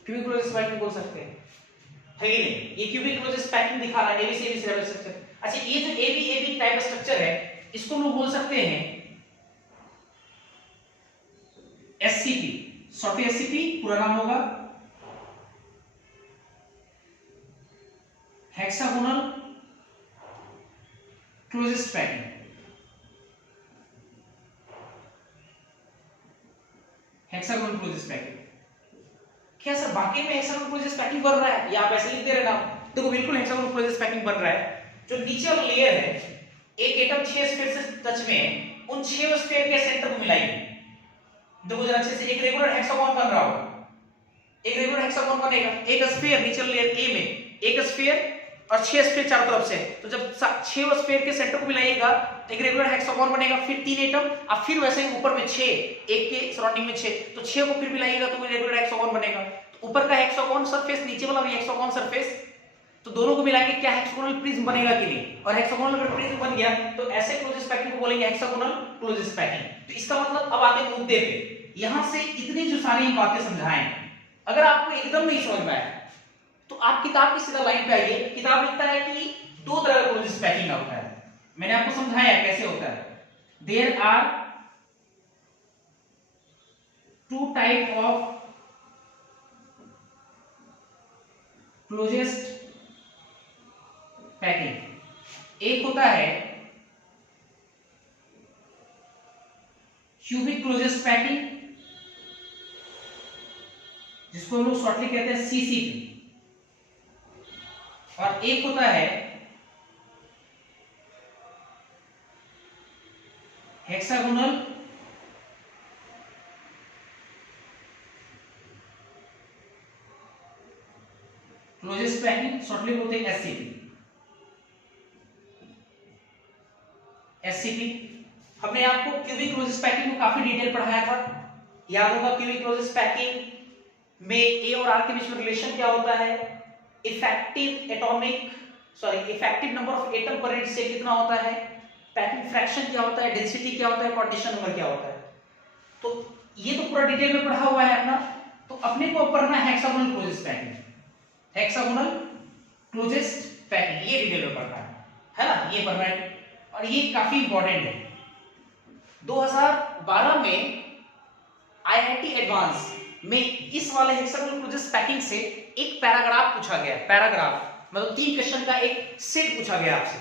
cubic closest packing बोल सकते हैं, है कि नहीं। ये क्यूबिक क्लोजेस्ट पैकिंग दिखा रहा है एबीसी टाइप स्ट्रक्चर। अच्छा, ये जो एबी टाइप स्ट्रक्चर है इसको हम बोल सकते हैं एससीपी, शॉर्ट एससीपी पूरा नाम होगा hexagonal closest packing. Hexagonal closest packing क्या सर वाकई में हेक्सागोनल क्लोजेस्ट पैकिंग बन रहा है, या आप ऐसे लिख दे रहे ना, देखो बिल्कुल हेक्सागोनल क्लोजेस्ट पैकिंग बन रहा है। जो नीचे वाला लेयर है, एक एटम 6 स्फीयर से टच में है, उन 6 स्फीयर के सेंटर को मिलाइए, देखो जरा अच्छे से, एक रेगुलर हेक्सागोन बन रहा होगा, एक रेगुलर हेक्सागोन बनेगा, एक स्फीयर नीचे लेयर ए में एक स्फीयर और 6 स्फीयर चारों तरफ से, तो जब 6 स्फीयर के सेंटर को मिलाइएगा तो एक रेगुलर हेक्सागोन बनेगा, फिर 3 एटम और फिर वैसे ही ऊपर में 6, एक के सराउंडिंग में 6, तो 6 को फिर मिलाइएगा तो रेगुलर हेक्सागोन बनेगा। तो ऊपर का हेक्सागोन सरफेस, नीचे वाला भी हेक्सागोन सरफेस, तो दोनों को मिला के क्या हेक्सागोनल प्रिज्म बनेगा कि नहीं, और हेक्सागोनल अगर प्रिज्म बन गया तो ऐसे क्लोजेस्ट पैकिंग को बोलेंगे हेक्सागोनल क्लोजेस्ट पैकिंग। तो इसका मतलब अब आते हैं मुद्दे पे, यहां से इतनी जो सारी बातें समझाएं, अगर आपको एकदम नहीं समझ में आया तो आप किताब की सीधा लाइन पे आइए। किताब लिखता है कि दो तरह का क्लोजेस्ट पैकिंग होता है, मैंने आपको समझाया कैसे होता है। There are two type of closest packing, एक होता है क्यूबिक क्लोजेस्ट पैकिंग जिसको हम लोग शॉर्टली कहते हैं सीसीपी, और एक होता है हेक्सागोनल क्लोजेस्ट पैकिंग, शॉर्टली बोलते हैं एससीपी। हमने आपको क्यूबिक क्लोजेस्ट पैकिंग को काफी डिटेल पढ़ाया था, याद होगा। क्यूबिक क्लोजेस्ट पैकिंग में ए और आर के बीच में रिलेशन क्या होता है, effective atomic sorry effective number of atom per unit cell कितना होता है, पैकिंग फ्रैक्शन क्या होता है, डेंसिटी क्या होता है, पार्टीशन नंबर क्या होता है। तो ये तो पूरा डिटेल में पढ़ा हुआ है अपना। तो अपने को पढ़ना है hexagonal closest packing, hexagonal closest packing, ये डिटेल में पढ़ना है ना, ये पढ़ना है। और ये काफी इंपॉर्टेंट है। 2012 में आईआईटी एडवांस में इस वाले हेक्सागोनल क्लोजेस्ट पैकिंग से एक पैराग्राफ पूछा गया, पैराग्राफ मतलब 3 क्वेश्चन का एक सेट पूछा गया आपसे।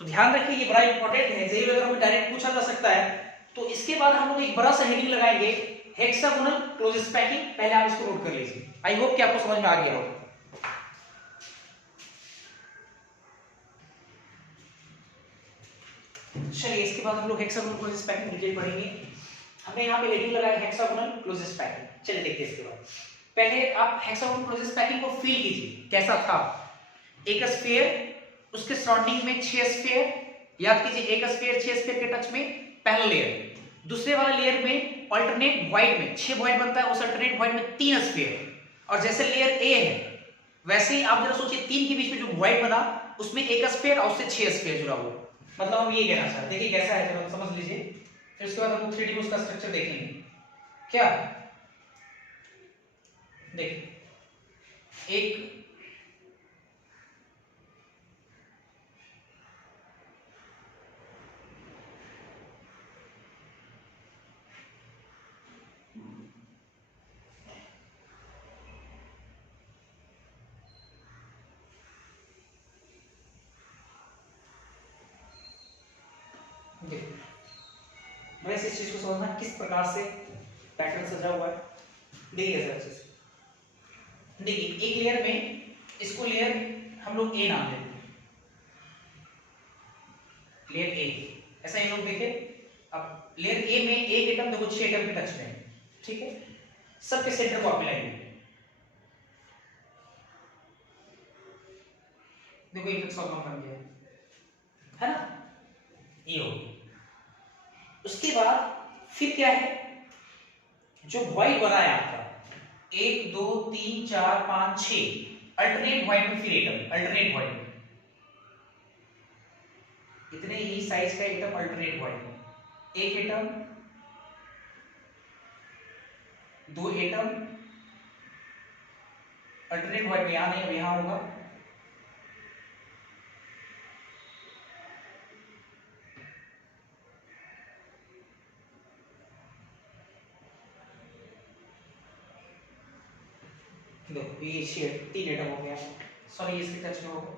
तो ध्यान रखिए ये बड़ा इंपॉर्टेंट है, जेईई वगैरह में डायरेक्ट पूछा जा सकता है। तो इसके बाद हम लोग एक बड़ा सा हेडिंग लगाएंगे, हेक्सागोनल क्लोजेस्ट पैकिंग। पहले आप इसको नोट कर लीजिए, आई होप कि आपको समझ में आ गया हो। चलिए इसके बाद हम लोग हेक्सागोनल क्लोजेस्ट पैकिंग डिटेल पढ़ेंगे। हमने यहाँ पे हेडिंग लगाया हेक्सागोनल क्लोजेस्ट पैकिंग। चलिए देखते हैं इसके बाद। पहले आप हेक्सागोनल क्लोजेस्ट पैकिंग को फील कीजिए कैसा था। एक स्फीयर, उसके सराउंडिंग में 6 स्फीयर, याद कीजिए एक स्फीयर 6 स्फीयर के टच में पहला लेयर, दूसरे वाले लेयर में अल्टरनेट वॉइड में 6 वॉइड बनता है, उस अल्टरनेट वॉइड में 3 स्फीयर। और जैसे लेयर ए है वैसे ही आप जरा सोचिए 3 के बीच में जो वॉइड बना उसमें एक स्फीयर और उससे 6 स्फीयर जुड़ा हुआ। मतलब हम ये कहना चाहते हैं, देखिए कैसा है जरा समझ लीजिए। फिर उसके बाद हम 3D में उसका स्ट्रक्चर देखेंगे। क्या देखिए एक वैसे इस चीज को समझना किस प्रकार से पैटर्न सजा हुआ है। देखिए सर अच्छे से देखिए, एक लेयर में इसको लेयर हम लोग ए नाम देते हैं, लेयर ए। ऐसा ये लोग देखे। अब लेयर ए में एक एटम देखो 6 एटम के टच में है, ठीक है। सबके सेंटर को आप मिलाएंगे, देखो एक हेक्सागोन बन गया है ना, ये हो गया। उसके बाद फिर क्या है, जो वॉइड बना है आपका 1 2 3 4 5 6 अल्टरनेट वॉइड में फिर एटम, अल्टरनेट वॉइड में इतने ही साइज का एटम अल्टरनेट वॉइड में, एक एटम, 2 एटम अल्टरनेट वॉइड में, यहां नहीं अब यहां होगा, देखो ये 3 एटम हो गया, सॉरी इसके टच में होगा,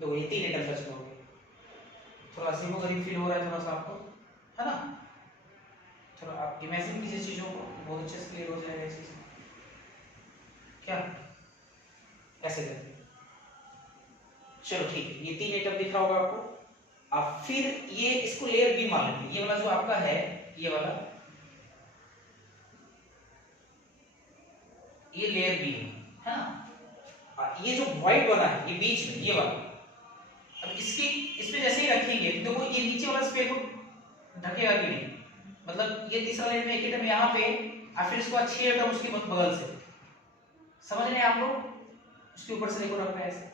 देखो ये 3 एटम टच में हो गया। थोड़ा अजीबो गरीब फील हो रहा है थोड़ा सा आपको, है ना। चलो आप इमेजिन कीजिए चीजों को, बहुत अच्छे से क्लियर हो जाएगा ये चीज। क्या ऐसे करके, चलो ठीक है, ये 3 एटम दिख रहा होगा आपको। अब फिर ये इसको लेयर बी मान लेंगे, ये वाला जो आपका है, ये वाला ये लेयर बी है ना। ये जो व्हाइट बना है ये बीच में ये वाला, अब इसके इसमें जैसे ही रखेंगे तो देखो ये नीचे वाला स्फीयर को ढकेगा कि नहीं, मतलब ये तीसरा लेयर में एक एटम यहाँ पे और फिर इसके बाद 6 एटम उसके बगल से, समझ रहे हैं आप लोग। उसके ऊपर से देखो रखना है ऐसे,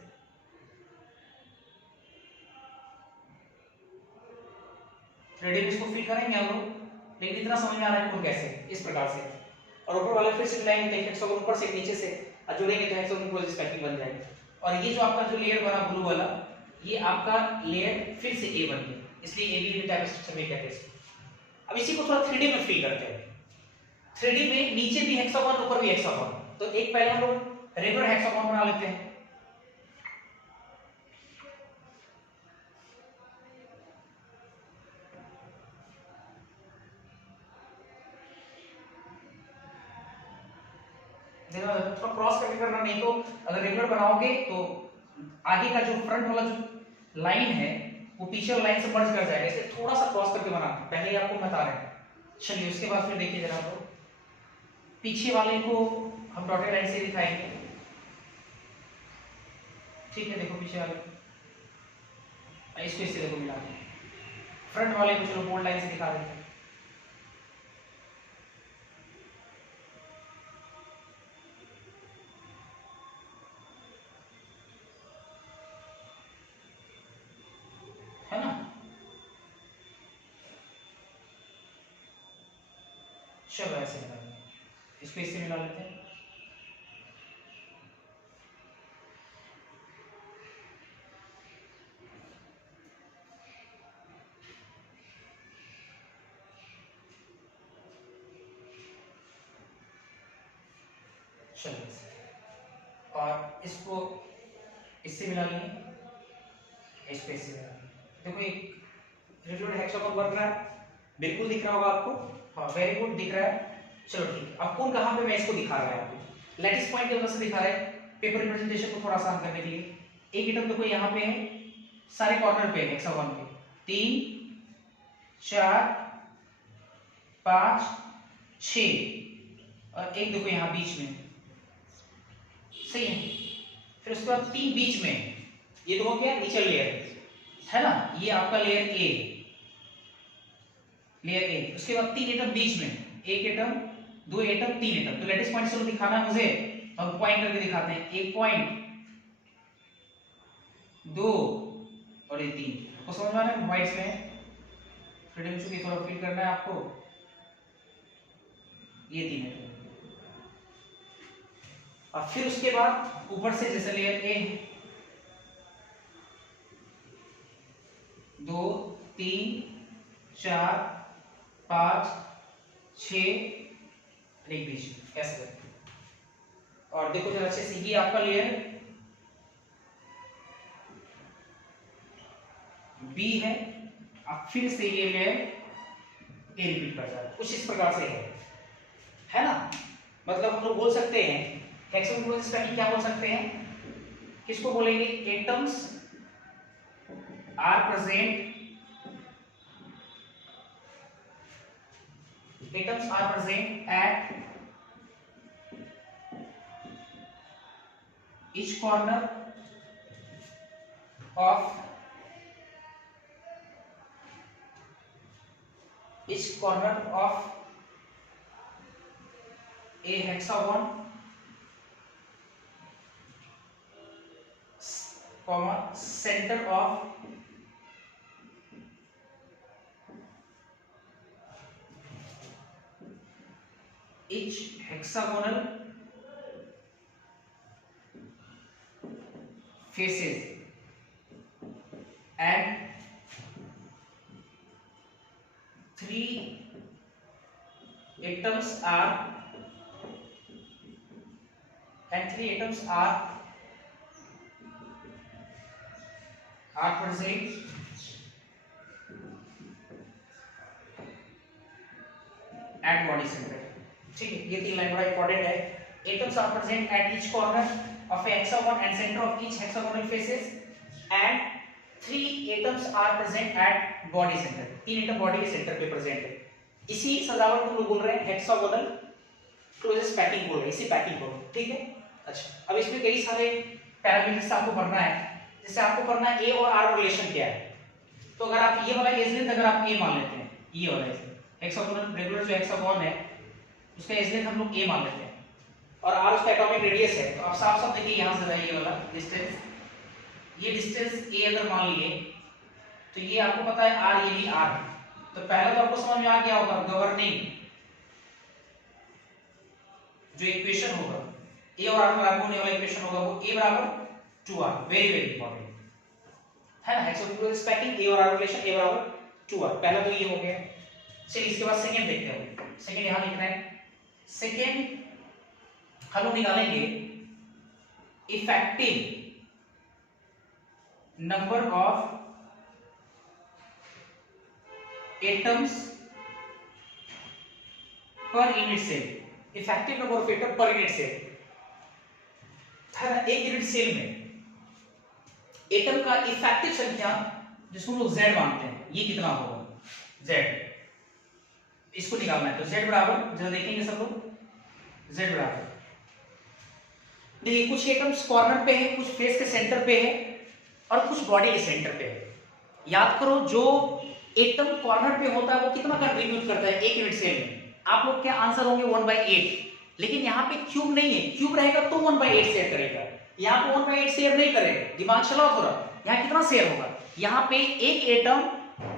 थ्रेडिंग इसको फिल करेंगे हम लोग, लेकिन इतना समझ में आ रहा है कौन कैसे, इस प्रकार से। और ऊपर वाले फिर से मिलाएंगे तो हेक्सागोन ऊपर से नीचे से और जोड़ेंगे तो हेक्सागोन क्लोजेस्ट पैकिंग बन जाएगी। और ये जो आपका जो लेयर बना ब्लू वाला, ये आपका लेयर फिर से ए बन गया, इसलिए ए बी टाइप स्ट्रक्चर में कहते हैं इसको। अब इसी को थोड़ा 3D में फील करते हैं। 3D में नीचे भी हेक्सागोन ऊपर भी हेक्सागोन, तो एक पहले हम लोग रेगुलर हेक्सागोन बना लेते हैं। थोड़ा क्रॉस करके करना, नहीं तो अगर रेगुलर बनाओगे तो आगे का जो फ्रंट वाला जो लाइन है वो पीछे वाली लाइन से मर्ज कर जाएगा, इसलिए थोड़ा सा क्रॉस करके बनाना, पहले ही आपको बता रहे हैं। चलिए उसके बाद फिर देखिए जरा, तो पीछे वाले को हम डॉटेड लाइन से दिखाएंगे, ठीक है। देखो पीछे वाले इसको इससे देखो मिला दें, फ्रंट वाले को चलो बोल्ड लाइन से दिखा देते हैं। चलो ऐसे मिला लेंगे, इसको इससे मिला लेते हैं। चलो और इसको इससे मिला लेंगे, इसको इससे मिला लेंगे। देखो एक रेगुलर हेक्सागोन बन रहा है, बिल्कुल दिख रहा होगा आपको। हाँ वेरी गुड, दिख रहा है। चलो ठीक, अब कौन कहाँ पे मैं इसको दिखा रहा है आपको, लैटिस पॉइंट की वजह से दिखा रहा है पेपर रिप्रेजेंटेशन को थोड़ा आसान करने के लिए। एक एटम देखो यहाँ पे है, सारे कॉर्नर पे है हेक्सागोन के, 3 4 5 6 और एक देखो यहाँ बीच में, सही है। फिर उसके बाद 3 बीच में, ये देखो क्या नीचे लेयर है ना, ये आपका लेयर ए, लेयर ए। उसके बाद 3 एटम बीच में, एक एटम 2 एटम 3 एटम। तो लेटिस पॉइंट से दिखाना है मुझे, हम पॉइंट करके दिखाते हैं, 1 पॉइंट 2 और ये 3। आपको समझ में आ रहा है व्हाइट्स में फ्रीडम चूंकि थोड़ा फील करना है आपको, ये 3 एटम। और फिर उसके बाद ऊपर से जैसे लेयर ए 2 3 4 5 6 एक बीच में, ऐसे करके। और देखो जरा अच्छे से, ये आपका लेयर बी है, अब फिर से ये लेयर ए रिपीट कर जाए, कुछ इस प्रकार से है ना। मतलब हम लोग बोल सकते हैं हेक्सागोनल स्टैकिंग क्या बोल सकते हैं, किसको बोलेंगे, atoms are present, atoms are present at each corner of a hexagon, center of each hexagonal faces and 3 atoms are present at body center। ठीक है, ये 3 लाइन बड़ा इंपॉर्टेंट है। Atoms are present at each corner of a hexagon and centre of each hexagonal faces and 3 atoms are present at body centre. 3 atom body के centre पे present है। इसी सजावट को लोग बोल रहे हैं हेक्सागोनल क्लोजेस्ट पैकिंग बोल रहे हैं, इसी पैकिंग को, ठीक है। अच्छा, अब इसमें कई सारे पैरामीटर्स आपको पढ़ना है, जैसे आपको पढ़ना है ए और आर का रिलेशन क्या है। तो अगर आप ये वाला एज लेंथ अगर आप ए मान लेते हैं, ये वाला एज हेक्सागोनल रेगुलर जो हेक्सागोन है उसका एज लेंथ हम लोग ए मान लेते हैं और आर उसका एटॉमिक रेडियस है। तो आप साफ साफ देखिए यहां से ये वाला डिस्टेंस, ये डिस्टेंस ए अगर मान लिए तो ये आपको पता है आर, ये भी आर है। तो पहला तो आपको समझ में आ गया होगा गवर्निंग जो इक्वेशन होगा ए और आर का लागू होने वाला इक्वेशन होगा वो ए बराबर 2r। वेरी वेरी इंपॉर्टेंट है ना, हेक्सागोनल स्पैकिंग ए और आर रिलेशन ए बराबर 2r। पहला तो ये हो गया। चलिए इसके बाद सेकंड देखते हैं। सेकंड यहां लिखना है। सेकंड हम लोग निकालेंगे effective number of atoms per unit cell. Effective number of atom per unit cell है ना, एक यूनिट सेल में एटम का इफेक्टिव संख्या जिसको हम लोग z मानते हैं, ये कितना होगा z, इसको निकालना है। तो z बराबर, जरा देखेंगे सब लोग, z बराबर देखिए कुछ एटम्स कॉर्नर पे है, कुछ फेस के सेंटर पे है और कुछ बॉडी के सेंटर पे है। याद करो जो एटम कॉर्नर पे होता है वो कितना कंट्रीब्यूट करता है एक यूनिट सेल में। आप लोग क्या आंसर होंगे 1/8, लेकिन यहाँ पे क्यूब नहीं है, क्यूब रहेगा तो 1/8 शेयर करेगा, यहाँ पे 1/8 शेयर नहीं करेगा। दिमाग चलाओ थोड़ा, यहाँ कितना शेयर होगा, यहाँ पे एक एटम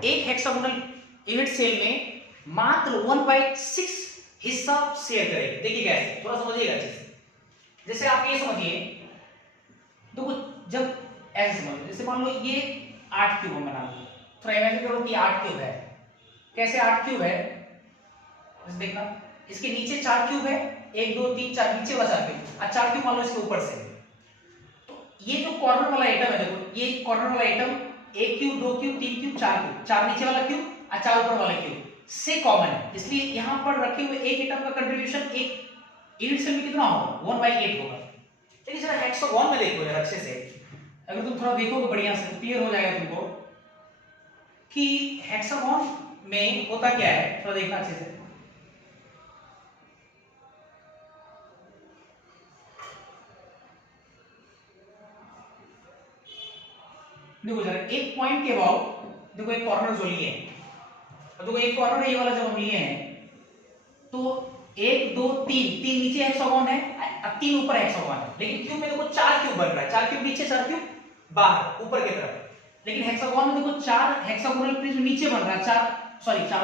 एक हेक्सागोनल यूनिट सेल में मात्र 1/6 हिस्सा शेयर करेगी। देखिए कैसे, थोड़ा समझिएगा अच्छे से। जैसे आप ये समझिए, देखो जब ऐसे समझो, जैसे मान लो ये 8 क्यूब बना लो, थोड़ा इमेजिन करो कि 8 क्यूब है। कैसे 8 क्यूब है, जैसे देखना, इसके नीचे 4 क्यूब है, 1 2 3 4, नीचे वाला 4 क्यूब, और 4 क्यूब मान लो इसके ऊपर से। तो ये जो कॉर्नर वाला आइटम है, देखो ये कॉर्नर वाला item 1 cube 2 cube 3 cube 4 cube, 4 नीचे वाला क्यूब और 4 ऊपर वाला क्यूब से कॉमन है, इसलिए यहां पर रखे हुए एक एटम का कंट्रीब्यूशन एक यूनिट सेल में कितना होगा, 1/8 होगा। लेकिन जरा हेक्सागोन में देखो यार अच्छे से, अगर तुम थोड़ा देखोगे बढ़िया से तो क्लियर हो जाएगा तुमको कि हेक्सागोन में होता क्या है, थोड़ा देखना अच्छे से। देखो जरा एक पॉइंट के अबाउट, देखो एक कॉर्नर जो लिए हैं, देखो एक कॉर्नर है ये वाला जो हम लिए हैं, तो 1 2 3 3 नीचे हेक्सागोन है, अब 3 ऊपर हेक्सागोन है, लेकिन क्यूब में देखो 4 क्यूब बन रहा है, 4 क्यूब नीचे 4 क्यूब बाहर ऊपर की तरफ। लेकिन हेक्सागोन में देखो 4 हेक्सागोनल प्रिज्म नीचे बन रहा है, 4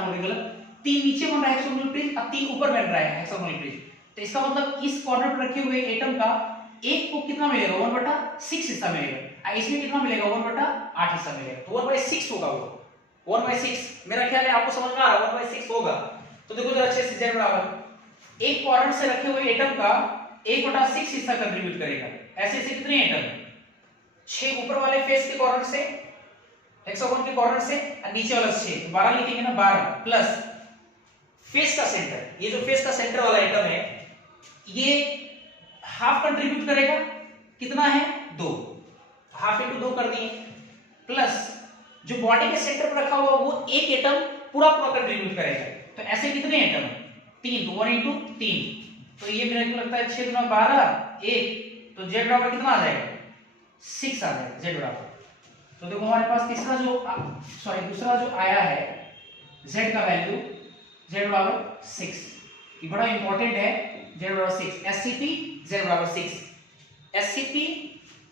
बोल गलत, 3 नीचे बन रहा है हेक्सागोनल प्रिज्म, अब 3 ऊपर बन रहा है हेक्सागोनल प्रिज्म। तो इसका मतलब इस कॉर्नर पर रखे हुए एटम का एक को कितना मिलेगा, 1/6 हिस्सा मिलेगा, और इसमें कितना मिलेगा, 1/8 हिस्सा मिलेगा। तो 1/6 होगा वो, 1/6 मेरा ख्याल है आपको समझ में आ रहा है, 1/6 होगा। तो देखो जरा अच्छे से, z बराबर एक कॉर्नर से रखे हुए एटम का 1/6 हिस्सा कंट्रीब्यूट करेगा। ऐसे ऐसे कितने एटम, 6 ऊपर वाले फेस के कॉर्नर से, हेक्सागोन के कॉर्नर से, और नीचे वाला 6, 12 लिखेंगे ना, 12 प्लस फेस का सेंटर, ये जो फेस का सेंटर वाला एटम है ये हाफ कंट्रीब्यूट करेगा, कितना है 2, हाफ इंटू 2 कर दिए, प्लस जो बॉडी के सेंटर पर रखा हुआ वो एक एटम पूरा पूरा कंट्रीब्यूट करेगा। तो ऐसे कितने एटम, 3, 1 इंटू 3, तो ये मेरे को लगता है 6 गुना 12 1, तो z बराबर कितना आ जाएगा, 6 आ जाएगा z बराबर। तो देखो हमारे पास तीसरा जो दूसरा जो आया है z का वैल्यू, z बराबर 6, ये बड़ा इंपॉर्टेंट है, z बराबर 6, SCP z बराबर 6, SCP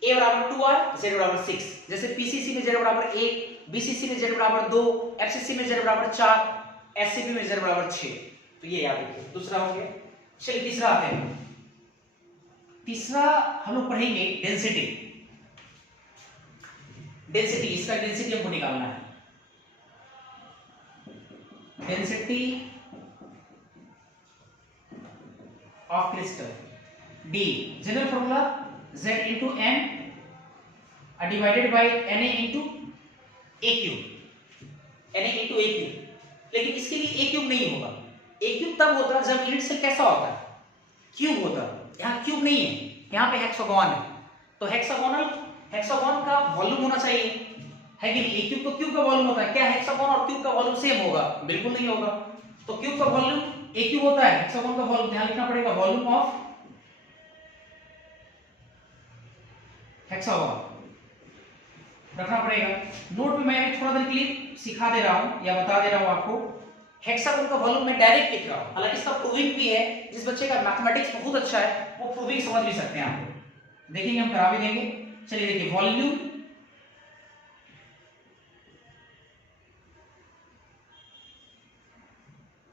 a बराबर 2r, z बराबर 6, जैसे PCC में z बराबर 1, BCC में z बराबर 2, FCC में z बराबर 4, SCP में z बराबर 6। तो ये याद रखिए, दूसरा हो गया। चलिए तीसरा आते हैं। तीसरा हम लोग पढ़ेंगे डेंसिटी। डेंसिटी, इसका डेंसिटी हमको निकालना है। Density of crystal, D general formula Z into N divided by Na into A cube, Na into A cube. लेकिन इसके लिए A क्यूब नहीं होगा, A क्यूब तब होता है जब यूनिट सेल कैसा होता है, क्यूब होता है। यहाँ क्यूब नहीं है, यहाँ पे हेक्सागोन है, तो हेक्सागोन का वॉल्यूम होना चाहिए, है कि नहीं। A क्यूब तो क्यूब का वॉल्यूम होता है, क्या हेक्सागोन और क्यूब का वॉल्यूम सेम होगा, बिल्कुल नहीं होगा। तो क्यूब का वॉल्यूम A क्यूब होता है, हेक्सागोन का वॉल्यूम ध्यान लिखना पड़ेगा, वॉल्यूम ऑफ हेक्सागोन रखना पड़ेगा। नोट में मैं अभी थोड़ा देर के लिए सिखा दे रहा हूं या बता दे रहा हूं आपको, हेक्सागोन का वॉल्यूम मैं डायरेक्ट लिख रहा हूं, हालांकि इसका प्रूविंग भी है। जिस बच्चे का मैथमेटिक्स बहुत अच्छा है वो प्रूविंग समझ भी सकते हैं, आपको देखेंगे, हम करा भी देंगे। चलिए देखिए, volume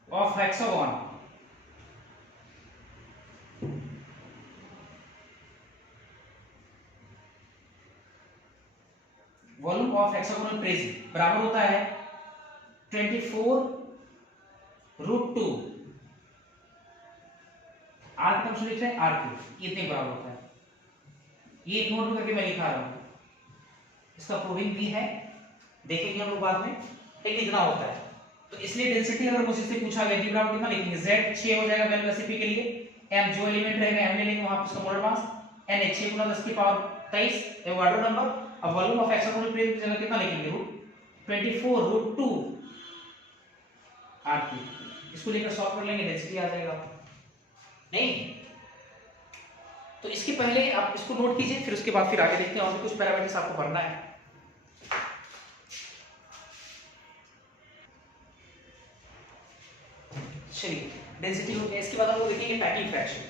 of hexagon, volume of hexagonal prism बराबर होता है 24√2 आर का फंक्शन लिख रहे हैं आर क्यूब, ये इतने बराबर होता है। ये एक नोट करके मैं लिखा रहा हूं, इसका प्रूविंग भी है, देखेंगे हम लोग बाद में, लेकिन इतना होता है। तो इसलिए डेंसिटी अगर मुझसे से पूछा गया डी बराबर कितना लिखेंगे, z 6 हो जाएगा वैल्यू एसपी के लिए, m जो एलिमेंट रहेगा m ले लेंगे वहां पे उसका मोलर मास, n 6 × 10 की पावर 23 एवोगाड्रो नंबर। अब वॉल्यूम ऑफ हेक्सागोनल प्रिज्म की जगह कितना लिखेंगे, 24√2 r क्यूब। इसको लेकर सॉल्व कर लेंगे, डेंसिटी आ जाएगा नहीं। तो इसके पहले आप इसको नोट कीजिए, फिर उसके बाद फिर आगे देखते हैं, और भी कुछ पैरामीटर्स आपको भरना है। चलिए डेंसिटी हो गया, इसके बाद हम लोग देखेंगे पैकिंग फ्रैक्शन।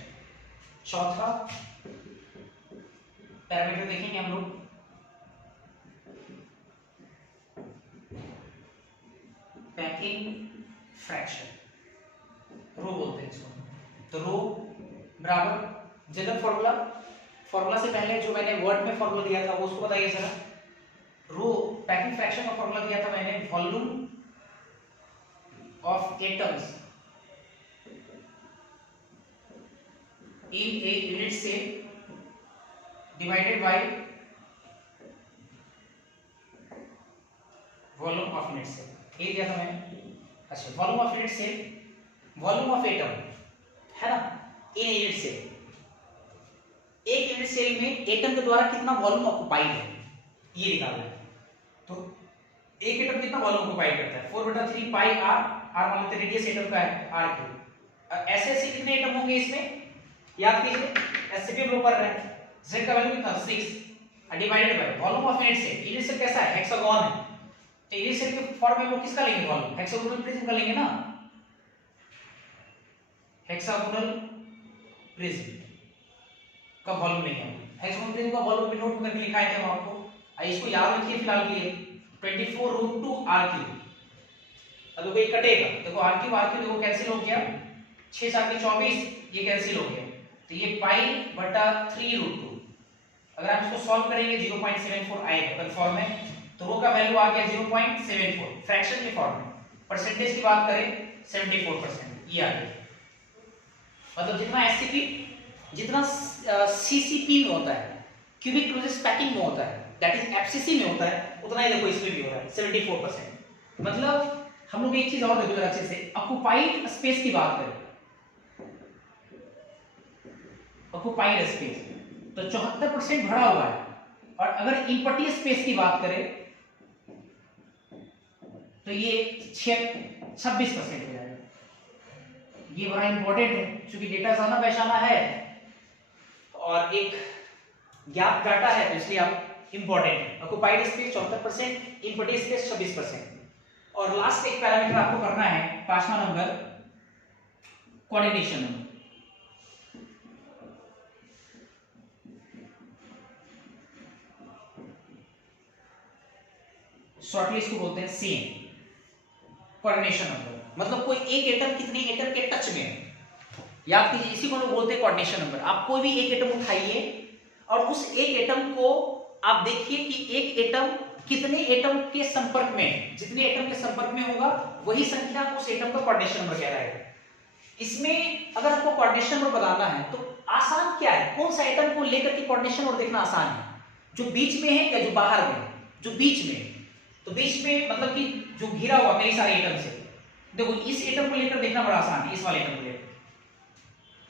चौथा पैरामीटर देखेंगे हम लोग, पैकिंग फ्रैक्शन। रो बोलते हैं इसको। तो रो बराबर जनरल फॉर्मूला, फॉर्मूला से पहले जो मैंने वर्ड में फॉर्मूला दिया था वो उसको बताइए जरा। रो पैकिंग फ्रैक्शन का फॉर्मूला दिया था मैंने, volume of atoms in a unit cell divided by volume of unit cell, ये दिया था मैंने। अच्छा, volume of unit cell, volume of atom है ना इन यूनिट सेल, एक यूनिट सेल में एटम के द्वारा कितना वॉल्यूम ऑक्युपाइड है ये निकालना है। तो एक एटम कितना वॉल्यूम ऑक्युपाइड करता है, 4/3 पाई आर, आर मान लेते हैं रेडियस एटम का है आर क्यूब। ऐसे ऐसे कितने एटम होंगे इसमें याद कीजिए, एससीपी हम लोग कर रहे हैं, z का वैल्यू कितना 6 divided by volume of unit cell. Unit cell कैसा है, हेक्सागोन है, तो यूनिट सेल के फॉर्म में हम लोग किसका लेंगे वॉल्यूम, हेक्सागोनल प्रिज्म का लेंगे ना, हेक्सागोनल प्रिज्म का वॉल्यूम लेंगे हम। हेक्सागोनल प्रिज्म का वॉल्यूम भी नोट करके लिखा है हम आपको, इसको याद रखिए फिलहाल के लिए 24√2 r3। अब देखो ये कटेगा, देखो r3 देखो कैंसिल हो गया, 6 7 24 ये कैंसिल हो गया, तो ये π/3√2। अगर आप इसको सॉल्व करेंगे 0.74 आएगा कंफर्म है, तो रो का वैल्यू आ गया 0.74 फ्रैक्शन के फॉर्म में। परसेंटेज की बात करें 74% ये आ गया। मतलब जितना एससीपी जितना सीसीपी में होता है, क्यूबिक क्लोजेस्ट पैकिंग में होता है, दैट इज एफसीसी में होता है, उतना ही देखो इसमें भी हो रहा है 74%। मतलब हम लोग एक चीज और देखो जरा अच्छे से, ऑक्युपाइड स्पेस की बात करें, ऑक्युपाइड स्पेस तो 74% भरा हुआ है, और अगर इम्पटी स्पेस की बात करें तो ये 26% हो जाएगा। ये बड़ा इंपॉर्टेंट है क्योंकि डेटा जाना पहचाना है और एक गैप डाटा है, तो इसलिए आप इंपॉर्टेंट है। Occupied space 74%, empty space 26%। और लास्ट एक पैरामीटर आपको करना है 5वां नंबर, कोऑर्डिनेशन नंबर। शॉर्टली इसको बोलते हैं सीएन, कोऑर्डिनेशन नंबर। मतलब कोई एक एटम कितने एटम के टच में है, याद कीजिए, इसी को हम बोलते हैं कोऑर्डिनेशन नंबर। आप कोई भी एक एटम उठाइए और उस एक एटम को आप देखिए कि एक एटम कितने एटम के संपर्क में है, जितने एटम के संपर्क में होगा वही संख्या उस एटम का कोऑर्डिनेशन नंबर कहलाएगा। इसमें अगर आपको कोऑर्डिनेशन नंबर बताना है तो आसान क्या है, कौन सा एटम को लेकर के कोऑर्डिनेशन नंबर देखना आसान है, जो बीच में है या जो बाहर में, जो बीच में। तो बीच में मतलब कि जो घिरा हुआ कई सारे एटम से, देखो इस एटम को लेकर देखना बड़ा आसान है, इस वाले एटम को लेकर,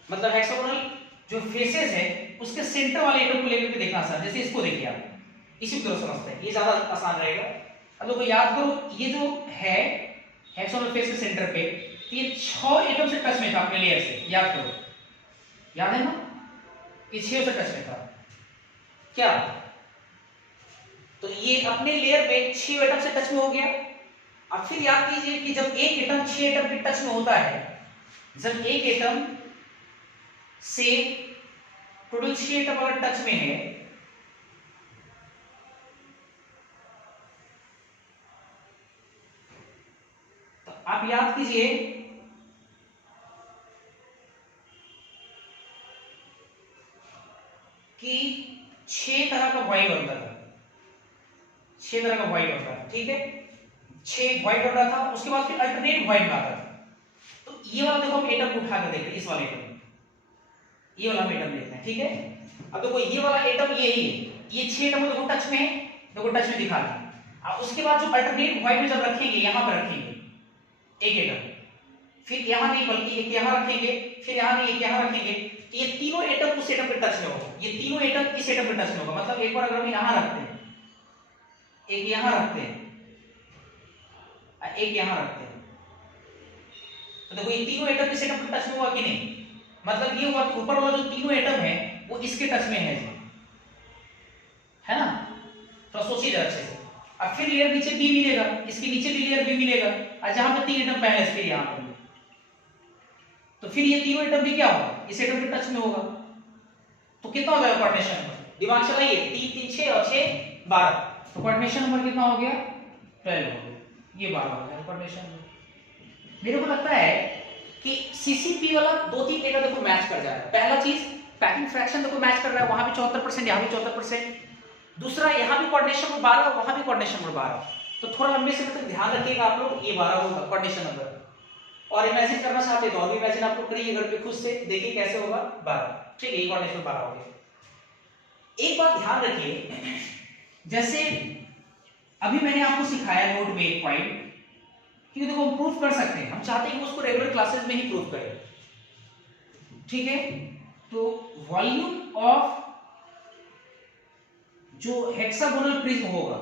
मतलब हेक्सागोनल जो फेसेस है उसके सेंटर वाले एटम को लेकर के देखना आसान। जैसे इसको देखिए आप, इसी को समझते हैं, ये ज्यादा आसान रहेगा। अब देखो याद करो, ये जो है हेक्सागोनल फेस के सेंटर पे, तो ये 6 एटम से टच में था अपने लेयर से, याद करो, याद है ना, ये 6 से टच में था क्या, तो ये अपने लेयर में 6 एटम से टच में हो गया। अब फिर याद कीजिए कि जब एक एटम 6 एटम के टच में होता है, जब एक एटम से टोटल 6 एटम अगर टच में है, तो आप याद कीजिए कि 6 तरह का वॉइड बनता था, 6 तरह का वॉइड बनता था, ठीक है, 6 वॉइड बन रहा था, उसके बाद फिर अल्टरनेट वॉइड आता था। तो ये वाला देखो हम एटम को उठा कर देख रहे हैं, इस वाले एटम, ये वाला हम एटम देख रहे हैं, ठीक है। अब देखो ये वाला एटम ये ही है, ये 6 एटम देखो टच में है, देखो टच में दिखा रहा। अब उसके बाद जो अल्टरनेट वॉइड में जब रखेंगे, यहां पर रखेंगे एक एटम, फिर यहां नहीं बल्कि एक यहां रखेंगे, फिर यहां नहीं एक यहां रखेंगे, तो ये तीनों एटम उस एटम पे टच में होगा, ये तीनों एटम इस एटम पे टच में होगा। मतलब एक बार अगर हम यहां रखते हैं, एक यहां रखते हैं, एक यहां रखते हैं, तो देखो ये तीनों एटम इस एटम पे टच में हुआ कि नहीं, मतलब ये हुआ कि ऊपर वाला जो तीनों एटम है वो इसके टच में है ना, तो सोचिए जरा अच्छे से। अब फिर लेयर नीचे बी मिलेगा, इसके नीचे भी लेयर बी मिलेगा, और जहां पे 3 एटम पहले फिर यहां पर, तो फिर ये तीनों एटम भी क्या होगा, इस एटम के टच में होगा। तो कितना हो जाएगा कोऑर्डिनेशन नंबर, दिमाग चलाइए, 3 3 6 और 6 12, तो कोऑर्डिनेशन नंबर कितना हो गया 12 हो गया, ये 12 हो गया कोऑर्डिनेशन नंबर। मेरे को लगता है कि सीसीपी वाला 2-3 डेटा देखो मैच कर जा रहा है। पहला चीज पैकिंग फ्रैक्शन देखो मैच कर रहा है, वहां भी 74%, यहां भी 74%। दूसरा यहां भी कोऑर्डिनेशन नंबर 12, वहां भी कोऑर्डिनेशन नंबर 12। तो थोड़ा लंबे समय तक ध्यान रखिएगा आप लोग, ये 12 होगा कोऑर्डिनेशन नंबर। और इमेजिन करना चाहते हो तो और भी इमेजिन आप लोग करिए घर पे खुद से, देखिए कैसे होगा 12। ठीक है, ये कोऑर्डिनेशन 12 हो गया। एक बात ध्यान रखिए, जैसे अभी मैंने आपको सिखाया नोट में एक पॉइंट, क्योंकि देखो हम प्रूफ कर सकते हैं, हम चाहते हैं कि उसको रेगुलर क्लासेस में ही प्रूफ करें। ठीक है, तो वॉल्यूम ऑफ जो हेक्सागोनल प्रिज्म होगा,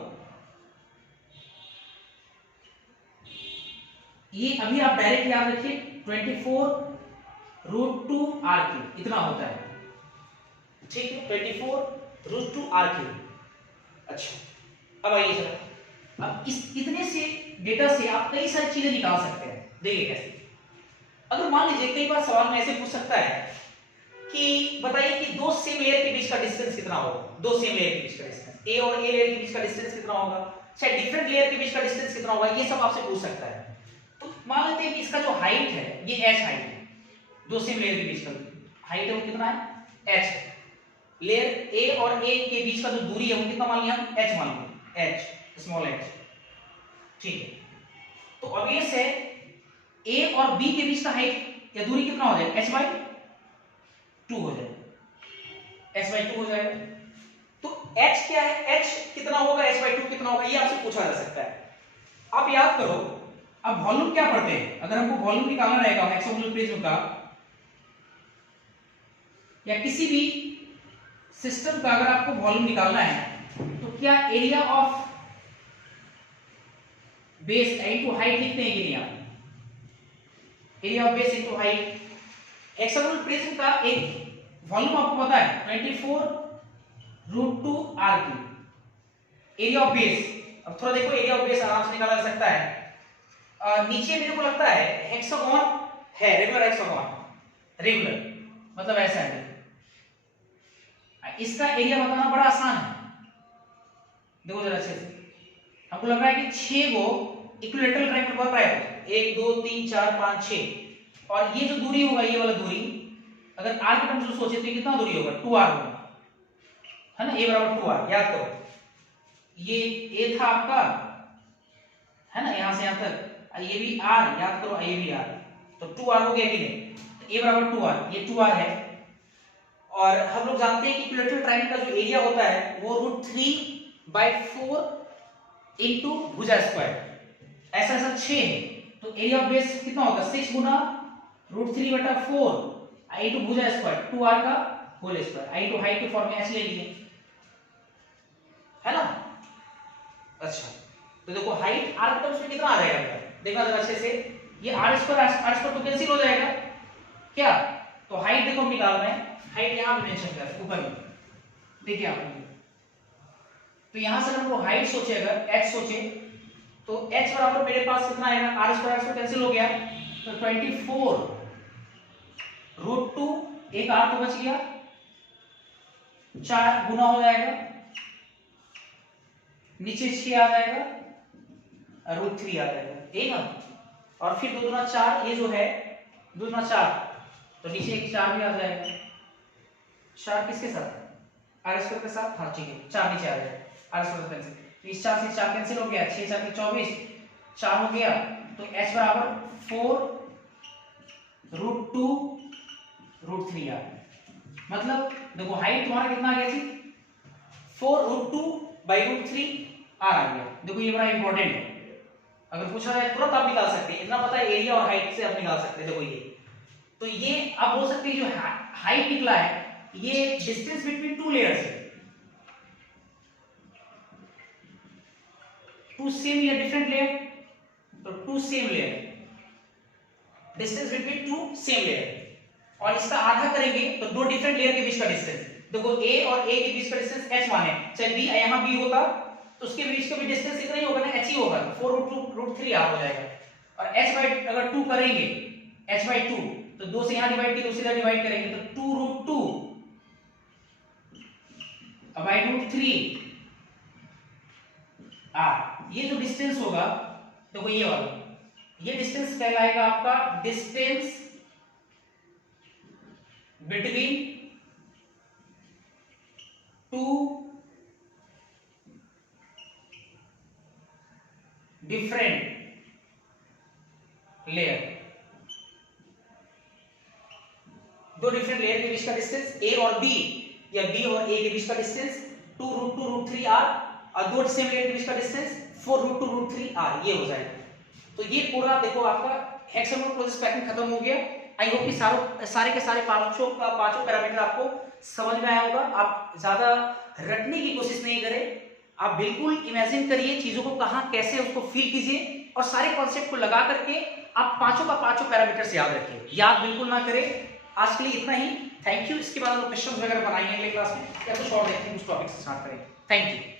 ये अभी आप डायरेक्ट याद रखिए 24√2 r3 इतना होता है। ठीक है, 24√2 r3। अच्छा, अब आइए जरा, अब इस इतने से डेटा से आप कई सारी चीजें निकाल सकते हैं। देखिए कैसे, अगर मान लीजिए कई बार सवाल में ऐसे पूछ सकता है कि बताइए कि दो सेम लेयर के बीच का डिस्टेंस कितना होगा। दो सेम लेयर के बीच का डिस्टेंस, ए और ए लेयर के बीच का डिस्टेंस कितना होगा, चाहे डिफरेंट लेयर के बीच का डिस्टेंस कितना होगा, ये सब आपसे पूछ सकता है। तो मान लेते हैं कि इसका जो हाइट है ये h हाइट है, दो सेम लेयर के बीच का हाइट है वो कितना है, h है। लेयर a और a के बीच का जो दूरी है वो कितना मान लिया हम, h मान लिया, h स्मॉल h। ठीक है, तो ऑब्वियस है a और b के बीच का हाइट या दूरी कितना हो जाएगा, h/2 हो जाएगा, h/2 हो जाएगा। तो h क्या है, h कितना होगा, h/2 कितना होगा, ये आपसे पूछा जा सकता है। आप याद करो, अब वॉल्यूम क्या पढ़ते हैं, अगर हमको वॉल्यूम निकालना रहेगा हेक्सागोनल प्रिज्म का या किसी भी सिस्टम का, अगर आपको वॉल्यूम निकालना है तो क्या area of base into height लिखते हैं कि नहीं आप, area of base into height. Hexagonal prism का एक वॉल्यूम आपको पता है 24√2 r3, एरिया ऑफ बेस। अब थोड़ा देखो, एरिया ऑफ बेस आराम से निकाला जा सकता है। नीचे मेरे को लगता है हेक्सागोन है, रेगुलर हेक्सागोन, रेगुलर मतलब ऐसा है। इसका एरिया बताना बड़ा आसान है, देखो जरा अच्छे से। हमको लग रहा है कि 6 गो इक्विलेटरल ट्रायंगल बन रहा है, 1 2 3 4 5 6, और ये जो दूरी होगा, ये वाला दूरी अगर r के टर्म्स में सोचे तो कितना दूरी होगा, 2r होगा, है ना, a बराबर 2r। याद करो, ये a था आपका, है ना, यहां से यहां तक, ये भी r, याद करो ये भी r, तो 2r हो गया कि नहीं, तो a बराबर 2r, ये 2r है। और हम लोग जानते हैं कि इक्विलेटरल ट्रायंगल का जो एरिया होता है वो √3/4 इनटू भुजा स्क्वायर, ऐसा ऐसा 6 है। तो एरिया ऑफ बेस कितना होगा, 6 गुना √3/4 इनटू भुजा स्क्वायर 2r का होल स्क्वायर, इनटू हाइट के फॉर्म में h ले लिए, है ना। अच्छा, तो देखो हाइट r के टर्म्स में कितना आ जाएगा, देखना जरा अच्छे से, ये r² तो कैंसिल हो जाएगा क्या, तो हाइट देखो हम निकाल रहे हैं, हाइट यहां पे मेंशन कर रहे हैं ऊपर में, देखिए आप लोग। तो यहां से हम लोग हाइट सोचे, अगर h सोचे तो h बराबर मेरे पास कितना आएगा, r² कैंसिल हो गया, तो 24√2, एक r तो बच गया, 4 गुना हो जाएगा, नीचे 6 आ जाएगा, √3 आ जाएगा, ठीक है। और फिर 2 दूना 4, ये जो है 2 दूना 4, तो नीचे एक 4 भी आ जाएगा, 4 किसके साथ, r² के साथ, हाँ ठीक है, 4 नीचे आ जाएगा, r² कैंसिल, तो इस 4 से 4 कैंसिल हो गया, 6 4 24, 4 हो गया, तो h बराबर 4√2√3 आ, मतलब देखो हाइट तुम्हारा कितना आ गया जी, 4√2/√3 r आ गया। देखो ये बड़ा इंपॉर्टेंट है, अगर पूछा जाए तुरंत आप निकाल सकते हैं, इतना पता है एरिया और हाइट से आप निकाल सकते हैं। देखो ये, तो ये आप बोल सकते हैं जो हाइट निकला है ये डिस्टेंस बिटवीन 2 लेयर्स है, 2 सेम या डिफरेंट लेयर, तो 2 same layer, distance between 2 same layer, और इसका आधा करेंगे तो 2 डिफरेंट लेयर के बीच का डिस्टेंस। देखो a और a के बीच का डिस्टेंस h माने, चाहे b यहां b होता तो उसके बीच का भी डिस्टेंस इतना ही होगा ना, h ही होगा, 4√2√3 r हो जाएगा। और h बाय अगर 2 करेंगे, h/2, तो 2 से यहां डिवाइड किया, दूसरी तरफ डिवाइड करेंगे तो 2√2 बाय √3 r, ये जो डिस्टेंस होगा, देखो ये वाला, ये डिस्टेंस कहलाएगा आपका distance between two different layer, दो डिफरेंट लेयर के बीच का डिस्टेंस ए और बी या बी और ए के बीच का डिस्टेंस 2 रूट 2 रूट 3 आर और दो सेम लेयर के बीच का डिस्टेंस 4 रूट 2 रूट 3 आर, ये हो जाएगा। तो ये पूरा देखो आपका हेक्सागोनल क्लोजर पैटर्न खत्म हो गया। आई होप कि सारे के सारे पांचों पैरामीटर आपको समझ में आया होगा। आप ज्यादा रटने की कोशिश नहीं करें, आप बिल्कुल इमेजिन करिए चीजों को, कहां कैसे उसको फील कीजिए और सारे कॉन्सेप्ट को लगा करके आप पांचों पैरामीटर्स याद रखिए, याद बिल्कुल ना करें। आज के लिए इतना ही, थैंक यू। इसके बाद हम क्वेश्चन वगैरह बनाएंगे अगले क्लास में, या तो शॉर्ट देखते हैं, उस टॉपिक से स्टार्ट करें। Thank you.